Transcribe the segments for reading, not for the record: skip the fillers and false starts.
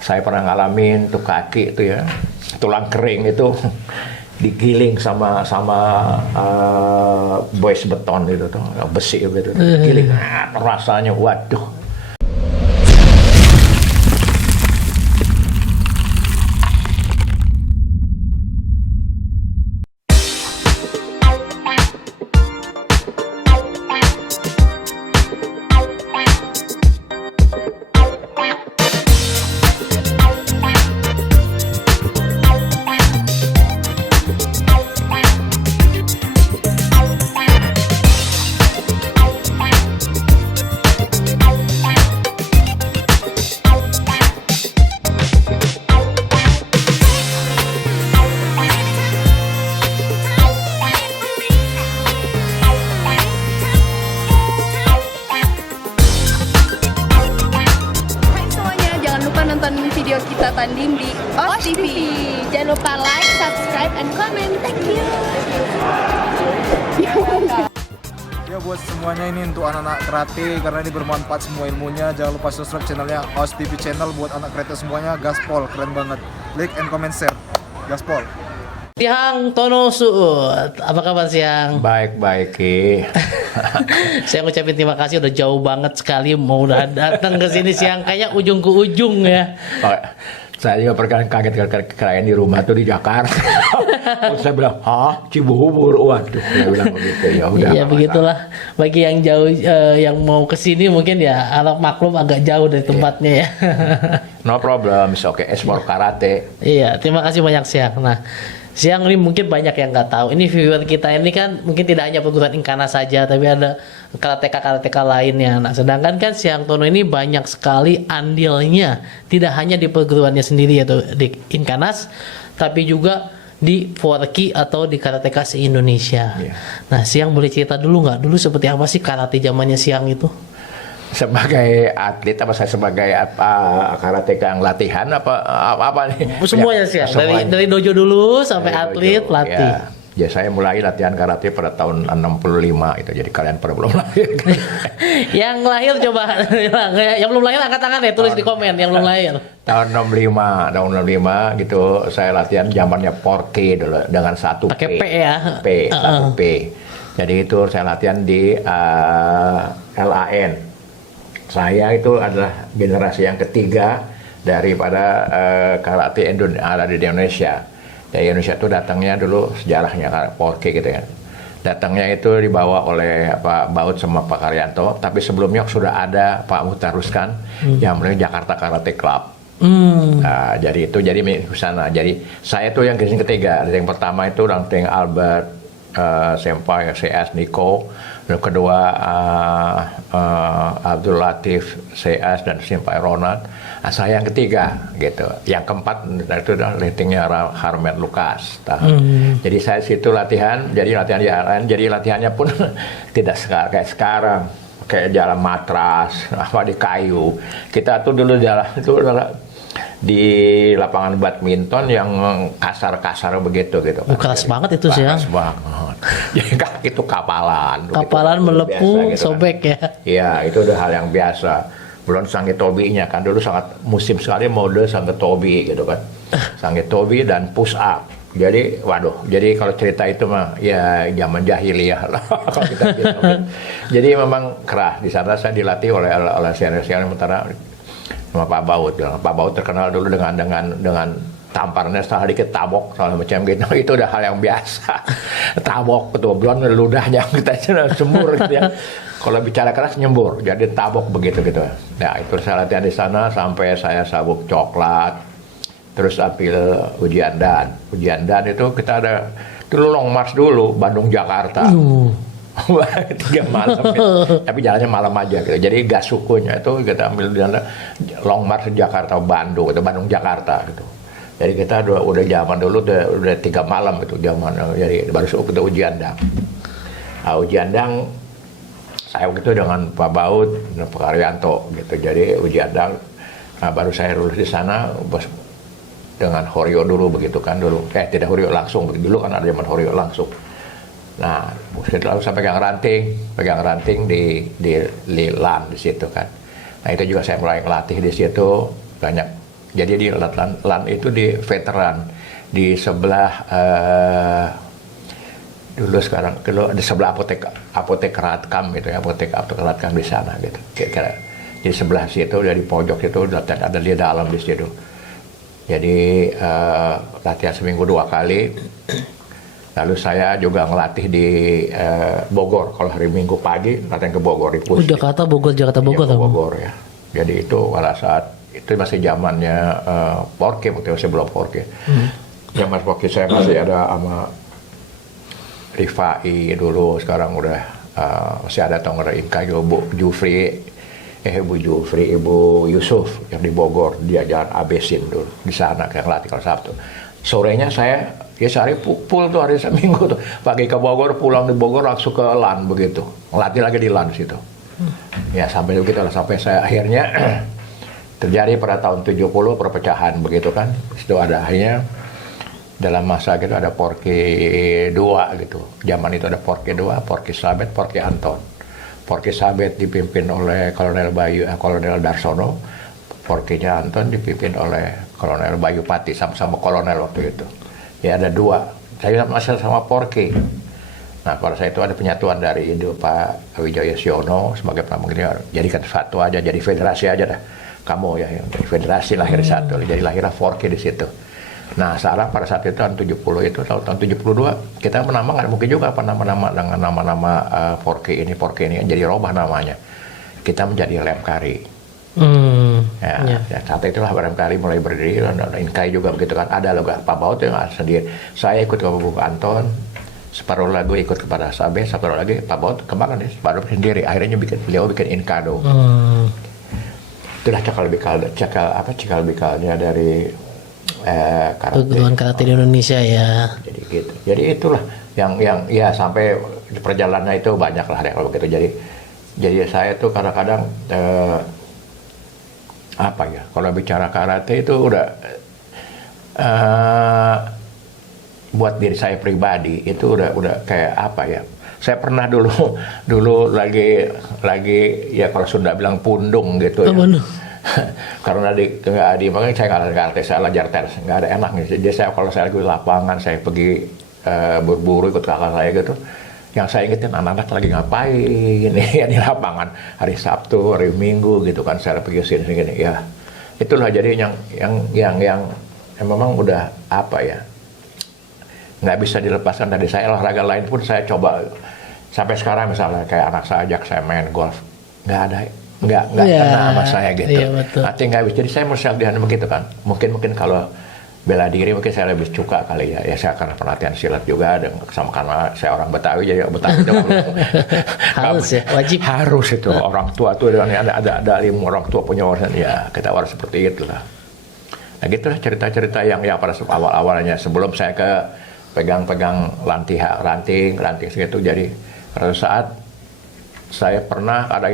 Saya pernah ngalamin tuh kaki itu ya, tulang kering itu digiling sama boys beton itu tuh, besi gitu, digiling, rasanya waduh. Nonton video kita tanding di OS TV. Jangan lupa like, subscribe, and comment. Thank you. Ya buat semuanya ini untuk anak-anak karate karena ini bermanfaat semua ilmunya. Jangan lupa subscribe channelnya OS TV Channel buat anak karate semuanya. Gaspol keren banget. Like and comment share. Gaspol. Siang Tono Suud, apa kabar Siang? Baik-baik Ki. Saya ngucapin terima kasih udah jauh banget sekali mau datang ke sini Siang, kayak ujung ke ujung ya. Oh, saya juga pernah kaget kalian di rumah tuh di Jakarta. Terus saya bilang, Cibubur, waduh, saya bilang begitu ya udah. Iya begitulah. Bagi yang jauh yang mau ke sini mungkin ya alat maklum agak jauh dari tempatnya ya. No problem, it's okay, it's more karate. Iya, terima kasih banyak Siang. Nah, Siang ini mungkin banyak yang nggak tahu. Ini viewer kita ini kan mungkin tidak hanya perguruan Incana saja, tapi ada karateka lainnya. Nah, sedangkan kan Siang Tono ini banyak sekali andilnya, tidak hanya di perguruannya sendiri atau di Incanas, tapi juga di Forki atau di karateka se-Indonesia. Yeah. Nah, Siang boleh cerita dulu nggak? Dulu seperti apa sih karate zamannya Siang itu? Sebagai atlet apa saya sebagai karateka yang latihan apa nih? Semuanya Siang. Semuanya. Dari dojo dulu sampai Dari atlet dojo, latih. Ya saya mulai latihan karate pada tahun 65 itu. Jadi kalian pada belum lahir. Yang lahir coba yang belum lahir angkat tangan ya, tulis di komen yang belum lahir. tahun 65 gitu saya latihan zamannya Porke dulu dengan satu Pakai P ya. satu P. Jadi itu saya latihan di LAN. Saya itu adalah generasi yang ketiga daripada karate ada di Indonesia. Dari Indonesia itu datangnya dulu sejarahnya Porke gitu ya. Datangnya itu dibawa oleh Pak Baut sama Pak Karyanto, tapi sebelumnya sudah ada Pak Muhtar Ruskan yang memiliki Jakarta Karate Club. Nah, jadi itu jadi ke sana. Jadi saya tuh yang ketiga. Yang pertama itu ranting Albert, Senpai CS Niko, yang kedua Abdul Latif CS dan Senpai Ronald. Nah, saya yang ketiga gitu. Yang keempat itu ratingnya Harmet Lukas. Jadi saya situ latihan. Jadi latihan jalan. Jadi latihannya pun tidak kayak sekarang. Kayak jalan matras, apa di kayu. Kita tuh dulu jalan itu di lapangan badminton yang kasar-kasar begitu gitu. Keras banget itu sih ya. Keras banget. Jadi kaki itu kapalan. Kapalan gitu, melepuh, biasa, gitu sobek kan. ya. Iya, itu udah hal yang biasa. Belum Sange Tobi-nya kan dulu sangat musim sekali mode Sange Tobi gitu kan. Sange Tobi dan push up. Jadi, waduh, jadi kalau cerita itu mah ya zaman jahiliyah lah. Kalau kita gitu. Jadi memang keras. Di sana saya dilatih oleh senior-senior sementara sama Pak Baut. Pak Baut terkenal dulu dengan tamparnya salah dikit tabok salah macam gitu. Itu udah hal yang biasa. Tabok betul belum ludahnya kita sembur gitu ya. Kalau bicara keras nyembur, jadi tabok begitu gitu. Nah itu saya latihan di sana sampai saya sabuk coklat, terus ambil ujian dan itu kita ada dulu long march dulu Bandung Jakarta. 3 malam gitu. Tapi jalannya malam aja gitu. Jadi gas sukunya itu kita ambil jalan long march Jakarta Bandung atau Bandung Jakarta gitu. Jadi kita udah zaman dulu udah 3 malam itu zaman. Jadi baru kita ujian dang. Nah, ujian dang saya waktu itu dengan Pak Baut dan Pak Karyanto gitu. Jadi ujian dang baru saya lulus di sana dengan Horyo dulu begitu kan dulu. Tidak Horyo langsung dulu kan ada zaman Horyo langsung. Nah, lalu saya pegang ranting di LAN di situ kan. Nah, itu juga saya mulai ngelatih di situ banyak Jadi di LAN itu di veteran di sebelah dulu sekarang di sebelah apotek Ratkam gitu ya, apotek Ratkam di sana gitu. Kira-kira di sebelah situ dari pojok itu ada di dalam di situ. Jadi latihan seminggu 2 kali. Lalu saya juga ngelatih di Bogor. Kalau hari Minggu pagi latihan ke Bogor di Pus. Jakarta Bogor Iya, tuh. Bogor ya. Jadi itu pada saat itu masih zamannya Porke, waktu masih belum Porke. Zaman Porke saya masih ada sama Rifai dulu, sekarang udah masih ada Tongger Inka, Bu Jufri, Bu Jufri, Ibu Yusuf yang di Bogor, dia jalan Abesin dulu di sana kayak latih kalau Sabtu. Sorenya saya ya sehari full tuh hari Minggu tuh, pagi ke Bogor, pulang di Bogor langsung ke LAN begitu, ngelatih lagi di LAN situ. Ya sampai begitu lah, sampai saya akhirnya terjadi pada tahun 70 perpecahan begitu kan. Itu ada akhirnya dalam masa gitu ada Porke 2 gitu. Zaman itu ada Porke 2, Porke Sabet, Porke Anton. Porke Sabet dipimpin oleh Kolonel Darsono. Porkenya Anton dipimpin oleh Kolonel Bayu Pati, sama-sama kolonel waktu itu. Ya ada 2. Saya masih sama Porke. Nah pada saat itu ada penyatuan dari itu Pak Wijaya Siono sebagai pramugari, jadikan satu aja, jadi federasi aja dah. Kamu ya yang dari federasi lahir satu, jadi lahirlah Porke di situ. Nah sekarang pada saat itu tahun 70 itu tahun 72 kita menambah mungkin juga apa nama-nama dengan nama-nama Porke ini jadi robah namanya. Kita menjadi Lemkari. Ya, saat itulah Lemkari mulai berdiri, dan Inkai juga begitu kan, ada loh Pak Baut yang sendiri. Saya ikut ke Buk Anton, separuh lagu ikut kepada Sabe, separuh lagi Pak Baut kemana nih, separuh sendiri. Akhirnya beliau bikin Inkado. Itulah cikal bikalnya dari perguruan karate di Indonesia ya. Jadi gitu. Jadi itulah yang ya sampai perjalanannya itu banyak lah deh kalau begitu. Jadi saya tuh kadang-kadang apa ya, kalau bicara karate itu udah buat diri saya pribadi itu udah kayak apa ya. Saya pernah dulu lagi ya kalau Sunda bilang pundung gitu ya. Karena makanya saya nggak karate, saya belajar tenis, nggak ada enaknya. Jadi kalau saya lagi di lapangan, saya pergi berburu ikut kakak saya gitu. Yang saya ingetin anak-anak lagi ngapain ya di lapangan hari Sabtu, hari Minggu gitu kan, saya pergi sini ya. Itulah jadi yang memang udah apa ya, nggak bisa dilepaskan dari saya. Olahraga lain pun saya coba sampai sekarang, misalnya kayak anak saya ajak saya main golf, nggak kena sama saya gitu. Artinya nggak bisa. Jadi saya mesti latihan begitu kan. Mungkin kalau bela diri mungkin saya lebih suka kali ya. Ya saya karena pelatihan silat juga, dan sama karena saya orang Betawi, jadi Betawi itu harus ya, wajib. Harus itu orang tua tuh ada ilmu orang tua punya warisan ya, kita harus seperti itulah. Nah gitulah cerita-cerita yang pada awal-awalnya sebelum saya ke pegang ranting segitu. Jadi pada saat saya pernah ada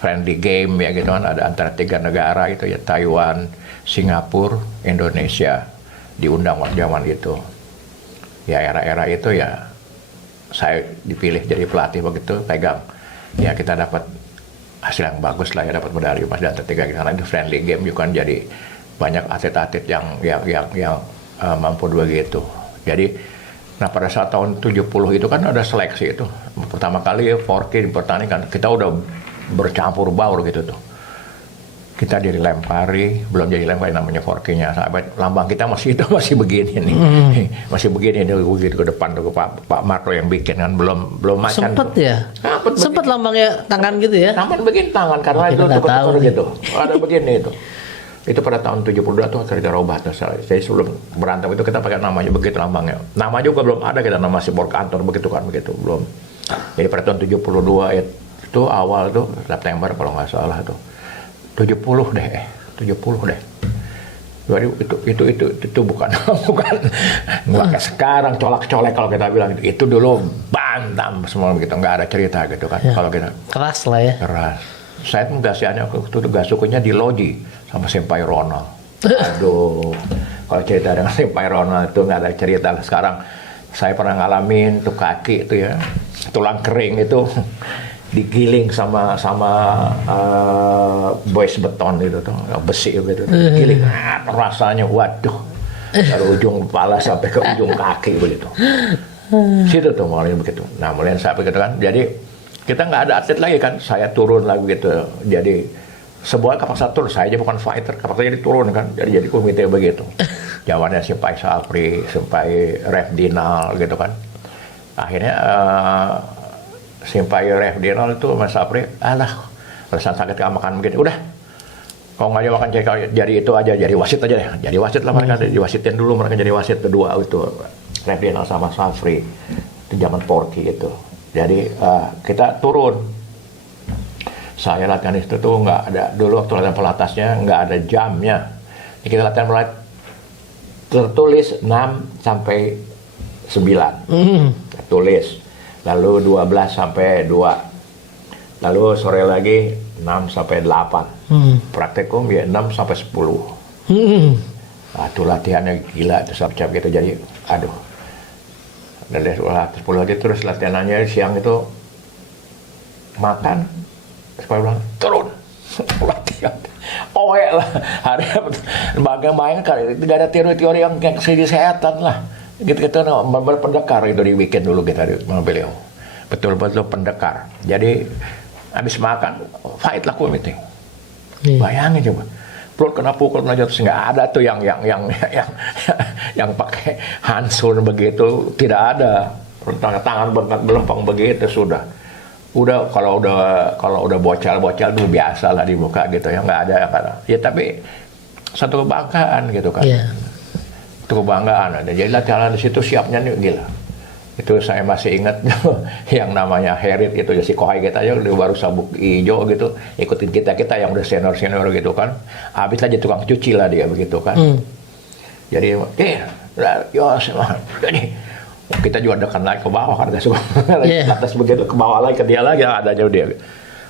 friendly game ya gitu kan, ada antara 3 negara itu ya, Taiwan, Singapura, Indonesia, diundang waktu zaman itu. Ya era itu ya saya dipilih jadi pelatih begitu, pegang. Ya kita dapat hasil yang bagus lah ya, dapat medali emas dan ketiga karena itu friendly game juga kan, jadi banyak atlet-atlet yang mampu begitu. Jadi nah pada saat tahun 70 itu kan ada seleksi itu. Pertama kali Porke dipertandingkan, kita udah bercampur baur gitu tuh. Kita jadi Lemkari, belum jadi Lemkari namanya Porke-nya. Sahabat, lambang kita masih begini nih. Masih begini nih begitu ke depan tuh Pak Marto yang bikin kan, belum macan. Sempet ya? Sempet lambangnya tangan gitu ya? Tangan begini tangan karena itu tukar gitu. Ada begini itu. Itu pada tahun 72 tuh kerja robah tuh. Jadi sebelum berantem itu kita pakai namanya begitu lambangnya. Nama juga belum ada, kita nama si Porke Anton begitu kan, begitu belum. Jadi pada tahun 72 itu awal tuh September kalau nggak salah tuh. 70 deh. Jadi itu bukan kayak sekarang colak-colek kalau kita bilang gitu. Itu dulu bantam semua begitu, nggak ada cerita gitu kan. Ya, kalau kita keras lah ya. Keras. Saya tugasnya sukunya di loji sama Senpai Ronald. Aduh, kalau cerita dengan Senpai Ronald itu nggak ada cerita. Sekarang saya pernah ngalamin tuh kaki itu ya, tulang kering itu digiling sama boys beton itu tuh, besi gitu, digiling, rasanya waduh, dari ujung kepala sampai ke ujung kaki begitu. Situ tuh mulanya begitu. Nah mulai sampai gitu kan, jadi kita nggak ada atlet lagi kan, saya turun lagi gitu, jadi sebuah kapasitor, saya aja bukan fighter, kapasitor jadi turun kan, jadi komite begitu. Jawabannya Simpai Safri, Simpai Ref Dinal gitu kan. Akhirnya Simpai Ref Dinal itu Mas Safri, alah, perasaan sakit gak makan begitu, udah. Kalau nggak makan jadi itu aja, jadi wasit aja deh. Jadi wasit lah mereka, diwasitin dulu mereka jadi wasit kedua itu. Ref Dinal sama Safri, itu zaman Porky itu. Jadi kita turun. Saya latihan itu tuh nggak ada, dulu waktu latihan pelatasnya nggak ada jamnya. Ini kita latihan mulai tertulis 6 sampai 9. Tertulis. Lalu 12 sampai 2. Lalu sore lagi 6 sampai 8. Praktikum ya 6 sampai 10. Nah, itu latihannya gila, itu sabjam gitu. Jadi, aduh. Dari 10 aja terus latihannya siang itu makan. Terus saya bilang, turun. Latihan. Oke lah. Hari bayang kali. Tidak ada teori-teori yang segi kesehatan lah. Gitu-gitu, berpendekar itu di weekend dulu kita di beliau. Betul-betul pendekar. Jadi, habis makan, fight lah meeting. Bayangin coba. Perut kena pukul, kena jatuh. Nggak ada tuh yang pakai Hansun begitu. Tidak ada. Tangan bengkak belempang begitu sudah. Kalau udah bocel dulu biasa lah di muka gitu ya, nggak ada kan. Ya tapi satu kebanggaan gitu kan. Yeah. Itu kebanggaan. Jadi latihan di situ siapnya nih gila. Itu saya masih ingat yang namanya Herit itu ya, si Kohai kita aja udah baru sabuk hijau gitu, ikutin kita yang udah senior gitu kan. Habis aja tukang cuci lah dia begitu kan. Jadi jadi kita juga dekat naik ke bawah kan, atas begitu ke bawah lagi ke dia lagi, ada aja dia.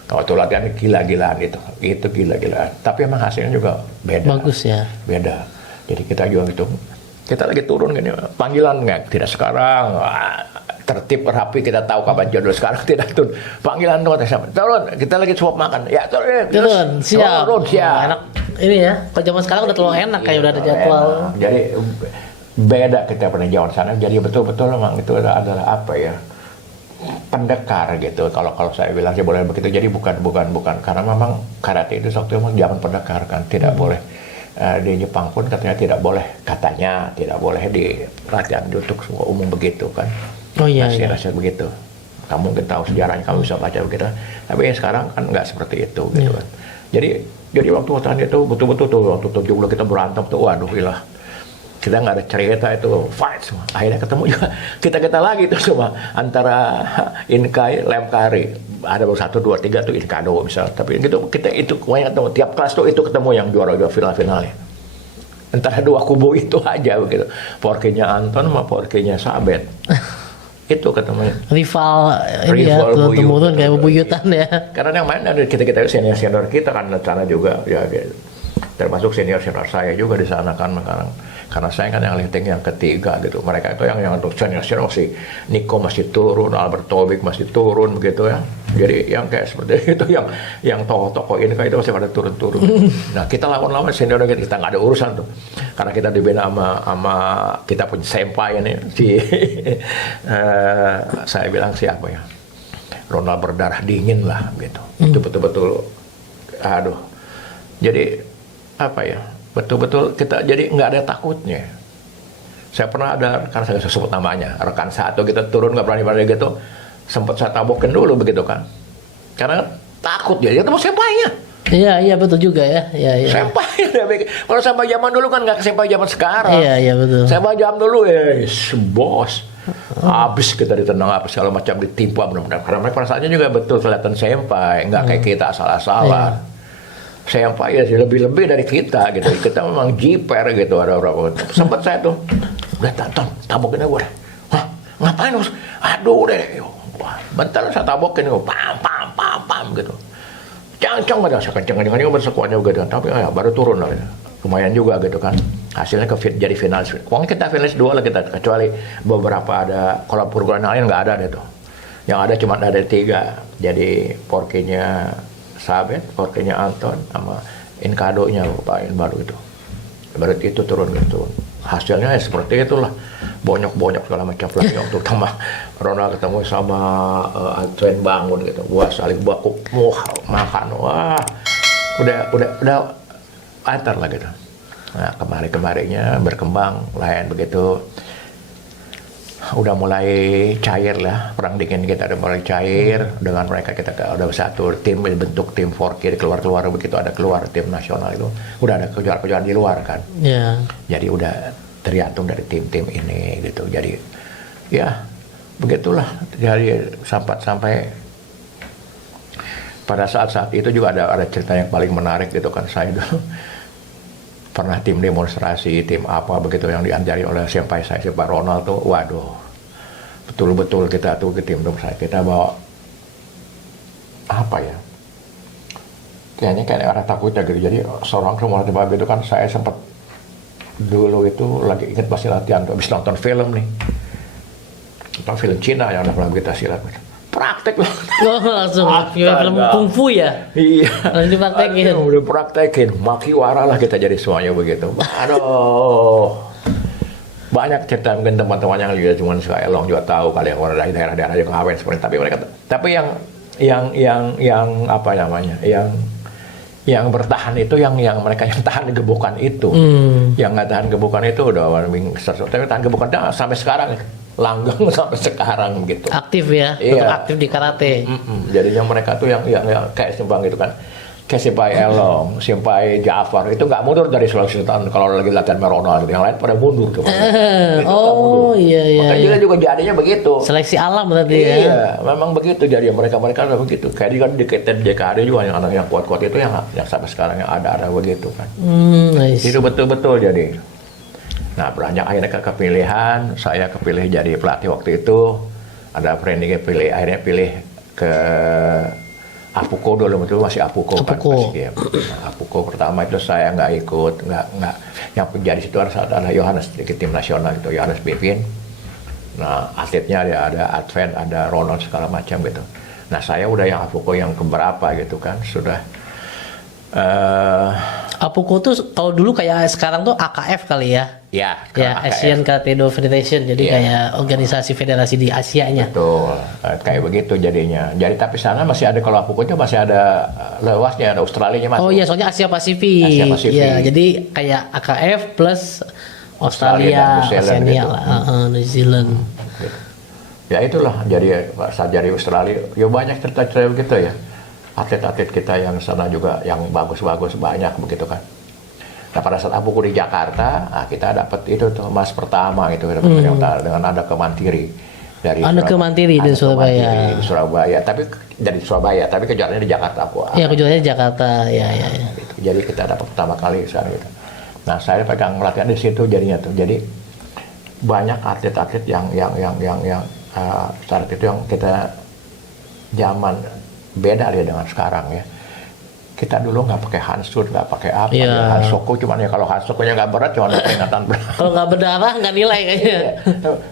Kalau tuh latihan gila-gilaan itu gila-gilaan. Tapi emang hasilnya juga beda. Bagus ya. Beda. Jadi kita juga gitu, kita lagi turun gini, panggilan nggak, tidak sekarang, tertib rapi, kita tahu kapan jodoh sekarang, tidak turun. Panggilan tuh turun, kita lagi suap makan, ya turun, siap. Turun, siap. Enak ini ya, kalau zaman sekarang udah terlalu enak kayak udah ada jadwal. Jadi beda kita peninjauan sana, jadi betul-betul memang itu adalah apa ya, pendekar gitu. Kalau saya bilang sih boleh begitu. Jadi bukan karena memang karate itu waktu itu zaman pendekar kan, tidak boleh. Di Jepang pun katanya tidak boleh di latihan untuk semua umum begitu kan. Oh iya. Nasihat begitu. Kamu mungkin tahu sejarahnya, kamu bisa baca begitu. Tapi sekarang kan nggak seperti itu gitu kan. Jadi waktu latihan itu betul-betul tuh waktu 70 kita berantem tuh, waduh ilah. Kita nggak ada cerita itu, fight semua. Akhirnya ketemu juga kita lagi tuh semua antara Inkai, Lemkari. Ada baru 1, 2, 3 tuh Inkado misalnya. Tapi gitu kita itu kebanyakan ketemu. Tiap kelas tuh itu ketemu yang juara final-finalnya. Antara dua kubu itu aja begitu. Porkinya Anton sama porkinya Sabet. Itu ketemu. Rival ini ya, turun kayak bebuyutan ya. Karena yang main dari kita senior kita kan di sana juga ya gitu. Termasuk senior saya juga di sana kan sekarang. Karena saya kan yang lifting yang ketiga gitu. Mereka itu yang untuk senior si Niko masih turun, Albert Tobik masih turun begitu ya. Jadi yang kayak seperti itu yang tokoh-tokoh ini kayak itu masih pada turun-turun. Nah kita lawan senior kita nggak ada urusan tuh. Karena kita dibina sama kita punya senpai ini si saya bilang siapa ya, Ronald berdarah dingin lah gitu. Itu betul-betul aduh. Jadi apa ya? Betul-betul kita jadi nggak ada takutnya. Saya pernah ada, karena saya sebut namanya, rekan satu kita turun nggak berani gitu, sempat saya tabokin dulu begitu kan, karena takut dia ketemu sempainya. Iya betul juga ya. Iya. Sempainya, kalau sampai zaman dulu kan nggak sampai zaman sekarang. Iya betul. Sampai zaman dulu bos, habis kita ditendang apa segala macam ditimpa benar-benar. Karena mereka perasaannya juga betul kelihatan sempai, nggak kayak kita salah-salah. Senpai ya lebih dari kita gitu. Kita memang jiper gitu, ada berapa. Sempat saya tuh, udah tabokin gue. Hah, ngapain Us? Aduh deh. Wah, bentar saya tabokin gue, pam gitu. Cang ada saya kenceng bersekuannya gitu. Tapi ya baru turun lah. Gitu. Lumayan juga gitu kan. Hasilnya jadi finalis. Pokoknya kita finalis 2 lah kita, kecuali beberapa ada kalau perguruan lain nggak ada deh tuh. Yang ada cuma ada 3. Jadi Porkinya Sabet, Porkinya Anton, sama Inkadonya Pak baru itu. Baru itu turun gitu. Hasilnya ya seperti itulah. Bonyok-bonyok segala macam lagi waktu sama Ronald ketemu sama Antoine bangun gitu. Wah, saling baku makan. Wah. Udah antar lah gitu. Nah, kemarin-kemarinnya berkembang lain begitu. Udah mulai cair lah, perang dingin kita udah mulai cair. Dengan mereka kita udah satu tim, bentuk tim 4K keluar begitu ada keluar tim nasional itu. Udah ada kejuaraan-kejuaraan di luar kan. Ya. Jadi udah tergantung dari tim-tim ini gitu. Jadi ya begitulah. Jadi sampai pada saat itu juga ada cerita yang paling menarik gitu kan. Saya dulu pernah tim demonstrasi, tim apa begitu yang diajari oleh senpai saya, Pak Ronald tuh, waduh, betul-betul kita tuh ke tim demonstrasi, kita bawa apa ya, kayaknya kayak ada takutnya gitu. Jadi seorang semua tiba gitu kan, saya sempat dulu itu lagi ingat masih latihan tuh, habis nonton film nih, nonton film Cina yang udah pernah kita silat. Praktek loh. Oh, langsung film kungfu ya? Iya. Langsung dipraktekin. Udah praktekin. Makiwara lah kita jadi semuanya begitu. Aduh. Banyak cerita mungkin teman-teman yang juga cuma suka Elong juga tahu kali yang orang dari daerah-daerah juga ngapain seperti. Tapi yang apa namanya? Yang bertahan itu yang mereka yang tahan gebukan itu. Yang nggak tahan gebukan itu udah tapi tahan gebukan sampai sekarang langgeng sampai sekarang gitu. Aktif ya, iya. Aktif di karate. Jadinya mereka tuh yang kayak Simpang gitu kan, kayak Simpai Elong, Simpai Jafar itu nggak mundur dari Sulawesi Selatan kalau lagi latihan Meronal gitu. Yang lain pada mundur tuh. Oh iya. Makanya juga jadinya begitu. Seleksi alam berarti ya. Iya, memang begitu. Jadi mereka udah begitu. Kayak di JKD juga yang anak yang kuat-kuat itu yang sampai sekarang yang ada begitu kan. Nice. Itu betul-betul jadi. Nah, beranjak akhirnya ke kepilihan, saya kepilih jadi pelatih waktu itu. Ada friendnya akhirnya pilih ke Apuko dulu, itu masih Apuko. Kan, masih, ya. Nah, Apuko pertama itu saya nggak ikut, nggak. Yang jadi situ ada Yohanes di tim nasional itu, Yohanes Bipin. Nah, atletnya ada Advent, ada Ronald segala macam gitu. Nah, saya udah yang Apuko yang keberapa gitu kan, sudah. Apuko tuh kalau dulu kayak sekarang tuh AKF kali ya? Ya, Asian Karate Do Federation, jadi kayak organisasi federasi di Asianya. Betul, kayak begitu jadinya. Jadi tapi sana masih ada, kalau Apuko itu masih ada luasnya, ada Australia masuk. Oh iya, soalnya Asia Pasifik. Asia Pasifik. Ya, jadi kayak AKF plus Australia, Oceania gitu. lah, New Zealand. Gitu. Ya itulah, jadi saat dari Australia, ya banyak cerita-cerita begitu ya. Atlet-atlet kita yang sana juga yang bagus-bagus banyak begitu kan. Nah pada saat Apuko di Jakarta, kita dapat itu tuh emas pertama gitu dengan ada Kemantiri dari Kemantiri di Surabaya. Di Surabaya, tapi dari Surabaya, tapi kejuaraannya di Jakarta aku. Iya, kejuaraannya di Jakarta, ya. Gitu. Jadi kita dapat pertama kali sana gitu. Nah saya pegang latihan di situ jadinya tuh. Jadi banyak atlet-atlet yang saat itu yang kita zaman beda dia dengan sekarang ya. Kita dulu nggak pakai Hansun, nggak pakai apa, ya. Hansoku cuman ya kalau Hansokunya nggak berat cuma peringatan. Kalau nggak berdarah nggak nilai kayaknya.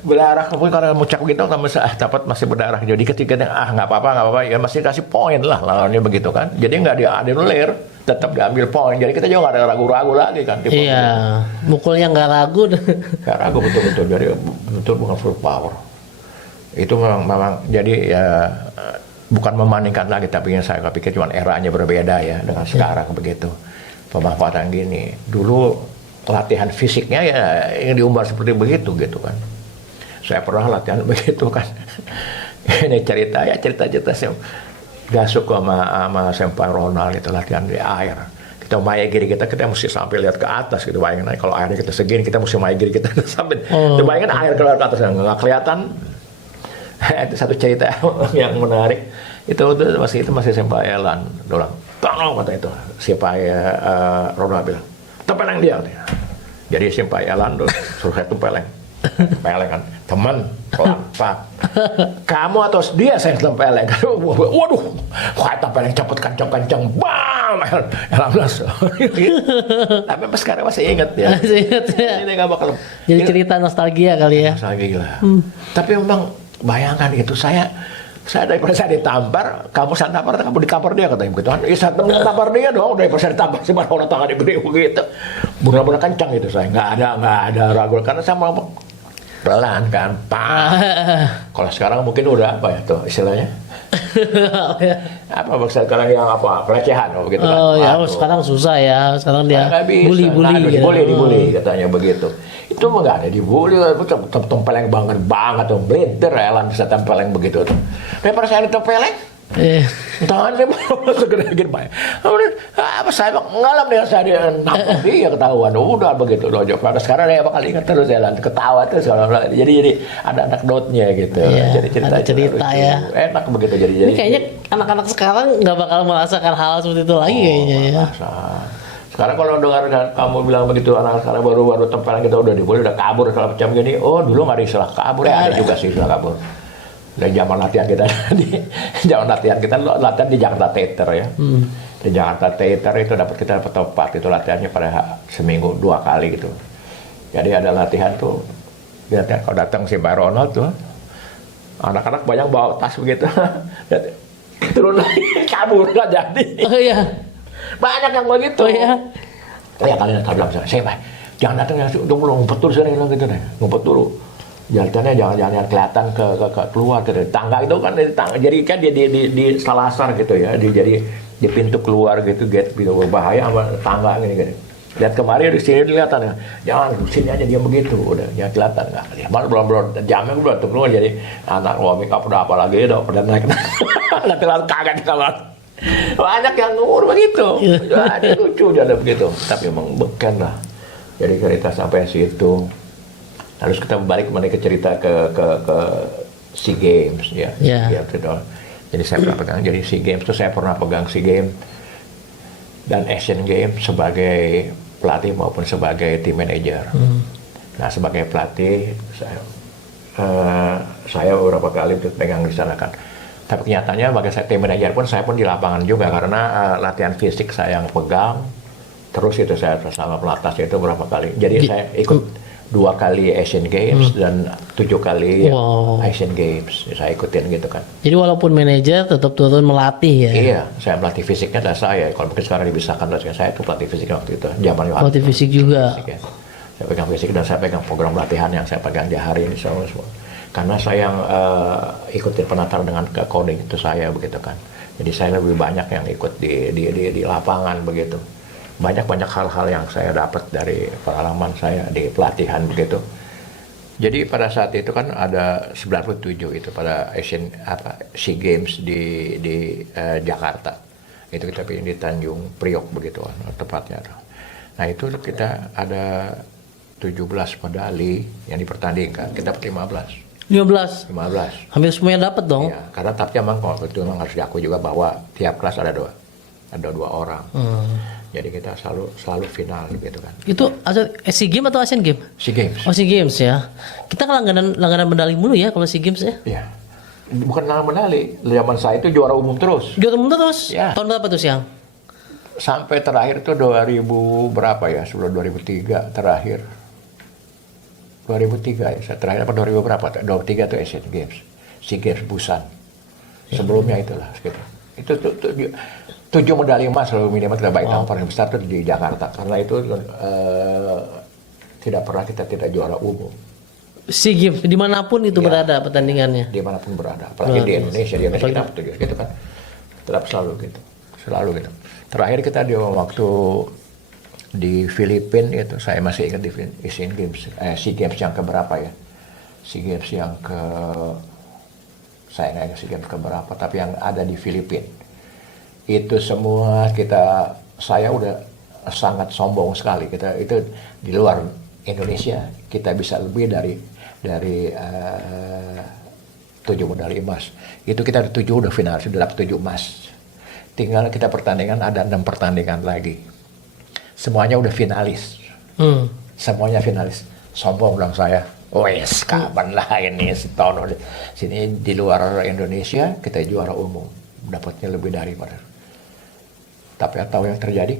Berdarah pun kalau muncak begitu kan dapat masih berdarah. Jadi ketika nggak apa-apa ya masih kasih poin lah lawannya begitu kan. Jadi nggak dianulir, tetap diambil poin. Jadi kita juga nggak ada ragu-ragu lagi kan. Iya, mukulnya nggak ragu. Nggak ragu betul-betul. Jadi betul bukan full power. Itu memang jadi ya. Bukan membandingkan lagi, tapi yang saya pikir cuma eranya berbeda ya dengan sekarang begitu. Pemanfaatan gini. Dulu latihan fisiknya ya yang diumbar seperti begitu gitu kan. Saya pernah latihan begitu kan. Ini cerita saya gasuk sama Senpai Ronald itu latihan di air. Kita maigiri kita mesti sampai lihat ke atas gitu. Bayangin kalau airnya kita segini kita mesti maigiri kita sampai. Bayangin air keluar ke atas nggak kelihatan. Itu satu cerita yang menarik. Itu masih Senpai Elan doang. Tolong kata itu. Senpai Ronald bilang, tempeleng dia. Jadi Senpai Elan suruh saya tempeleng. Tempeleng kan. Teman, pelan. Kamu atau dia saya tempeleng. Waduh, wah tempeleng cepet kencang. Bam! Elan langsung. Tapi sampai sekarang masih ingat ya. Masih ingat ya. Ini nggak bakal. Jadi cerita nostalgia kali ya. Nostalgia lah. Tapi memang bayangkan itu saya Daripada saya ditampar, kamu ditampar dia katanya begitu. Ya saya tampar dia dong, daripada saya ditampar sih mana orang tangannya gede begitu. Benar-benar kencang itu saya, nggak ada ragu karena saya mau pelan kan, Kalau sekarang mungkin udah apa ya tuh istilahnya? Apa maksud sekarang yang apa pelecehan begitu kan? Oh ya, sekarang susah ya. Sekarang dia bully gitu. Dibully katanya begitu. Itu mah nggak ada dibully, tempeleng banget tuh, blender Elan bisa tempeleng begitu tuh. Daripada saya ditempeleng, tangan saya mau segede gitu Pak. Apa saya ngalam dengan saya nampar dia ketahuan, udah begitu loh. Karena sekarang dia bakal ingat terus Elan ketawa terus kalau jadi ada anekdotnya gitu. Iya, Jadi cerita ya. Enak begitu jadi. Ini kayaknya anak-anak sekarang nggak bakal merasakan hal seperti itu lagi kayaknya ya. Sekarang kalau dengar kamu bilang begitu anak sekarang baru tempelan kita udah dibully udah kabur segala macam gini. Oh dulu nggak ada istilah kabur ya, ada juga sih istilah kabur. Dan zaman latihan kita latihan di Jakarta Theater ya. Di Jakarta Theater itu kita dapat tempat itu latihannya pada seminggu 2 kali gitu. Jadi ada latihan tuh. Lihat kalau datang si Mbak Ronald tuh anak-anak banyak bawa tas begitu. Turun lagi kabur nggak jadi. Oh iya. Banyak yang begitu. Oh ya. Ya kalian tak bilang saya Pak, jangan datang yang ngumpet dulu sana gitu deh, ngumpet dulu. Jalannya jangan kelihatan ke keluar ke tangga itu kan dari tangga. Jadi kan dia di selasar gitu ya, jadi di pintu keluar gitu, gate gitu berbahaya sama tangga gini. Lihat kemarin di sini kelihatan ya, jangan di sini aja dia begitu, udah jangan kelihatan nggak. Ya belum jamnya belum tuh keluar jadi anak lo make up udah apa lagi udah pada naik. Nanti lalu kaget kalau banyak yang ngumur begitu. Jadi lucu dia ada begitu. Tapi emang beken lah. Jadi cerita sampai situ. Harus kita balik ke cerita ke SEA Games ya. Yeah. Jadi saya pernah pegang. Jadi SEA Games itu saya pernah pegang SEA Games dan Asian Games sebagai pelatih maupun sebagai team manager. Nah sebagai pelatih saya beberapa kali pegang di sana kan. Tapi kenyataannya bagi saya tim manajer pun saya pun di lapangan juga karena latihan fisik saya yang pegang. Terus itu saya sama pelatih itu berapa kali. Jadi saya ikut 2 kali Asian Games dan 7 kali Asian Games. Saya ikutin gitu kan. Jadi walaupun manajer tetap turun melatih ya. Iya, saya melatih fisiknya adalah saya. Kalau mungkin sekarang dipisahkan saya itu pelatih fisik waktu itu. Zaman pelatih fisik juga. Fisik, ya. Saya pegang fisik dan saya pegang program latihan yang saya pegang di hari ini semua. Karena saya yang ikutin penata dengan ke coding itu saya begitu kan. Jadi saya lebih banyak yang ikut di lapangan begitu. Banyak hal-hal yang saya dapat dari pengalaman saya di pelatihan begitu. Jadi pada saat itu kan ada 97 itu pada SEA Games di Jakarta. Itu kita pilih di Tanjung Priok begitu tepatnya. Nah itu kita ada 17 medali yang dipertandingkan. Kita dapat 15. Hampir semuanya dapat dong. Iya, karena tapi emang kalau itu memang harus diakui juga bahwa tiap kelas ada dua orang. Jadi kita selalu final gitu kan. Itu SEA Games atau Asian Games? SEA Games. Oh SEA Games ya. Kita kan langganan medali mulu ya kalau SEA Games ya. Iya. Bukan langganan medali. Zaman saya itu juara umum terus. Juara umum terus? Ya. Tahun berapa tuh Siang? Sampai terakhir tuh 2000 berapa ya? Sebelum 2003 terakhir. 2003 ya. Saya terakhir apa 2000 berapa? 2003 tuh Asian Games. SEA Games Busan. Sebelumnya itulah gitu. Itu 7 medali emas lalu minimal kita baik paling besar itu di Jakarta karena itu tidak pernah kita tidak juara umum. SEA Games dimanapun itu berada pertandingannya. Dimanapun berada, apalagi di Indonesia kita betul gitu kan, tetap selalu gitu. Terakhir kita di waktu di Filipina itu saya masih ingat di Asian Games, SEA Games yang keberapa ya? SEA Games yang saya nggak ingat SEA Games keberapa, tapi yang ada di Filipina. Itu semua saya udah sangat sombong sekali. Kita itu di luar Indonesia kita bisa lebih dari 7 medali emas. Itu kita ada 7 udah final, sudah dapat 7 emas. Tinggal kita pertandingan ada 6 pertandingan lagi. Semuanya udah finalis. Semuanya finalis. Sombong dong saya. Wes, kapan lah ini setahun sini di luar Indonesia kita juara umum. Dapatnya lebih daripada. Tapi tahu yang terjadi?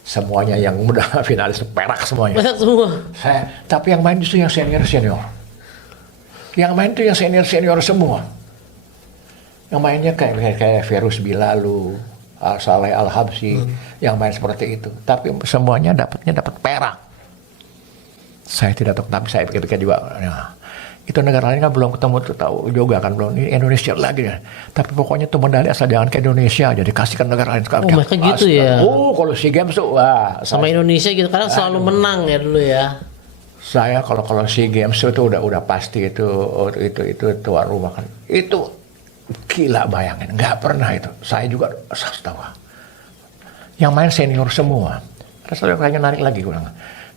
Semuanya yang udah finalis perak semuanya. Perak semua. Tapi yang main justru yang senior. Yang main itu yang senior semua. Yang mainnya kayak Virus Bilalu, Saleh Al-Habsyi, yang main seperti itu. Tapi semuanya dapat perak. Saya tidak tahu, tapi saya pikir-pikir juga. Ya, itu negara lain kan belum ketemu tuh, tahu juga kan belum. Ini Indonesia lagi ya. Tapi pokoknya tuh medali asal jangan ke Indonesia, jadi kasihkan negara lain sekarang. Oh, mereka gitu ya. Oh, kalau SEA Games tuh wah. Sama Indonesia gitu karena selalu menang ya dulu ya. Saya kalau SEA Games itu udah pasti itu tuan rumah kan. Itu gila, bayangin, nggak pernah itu. Saya juga tahu. Yang main senior semua. Terus saya kayaknya narik lagi, gue bilang,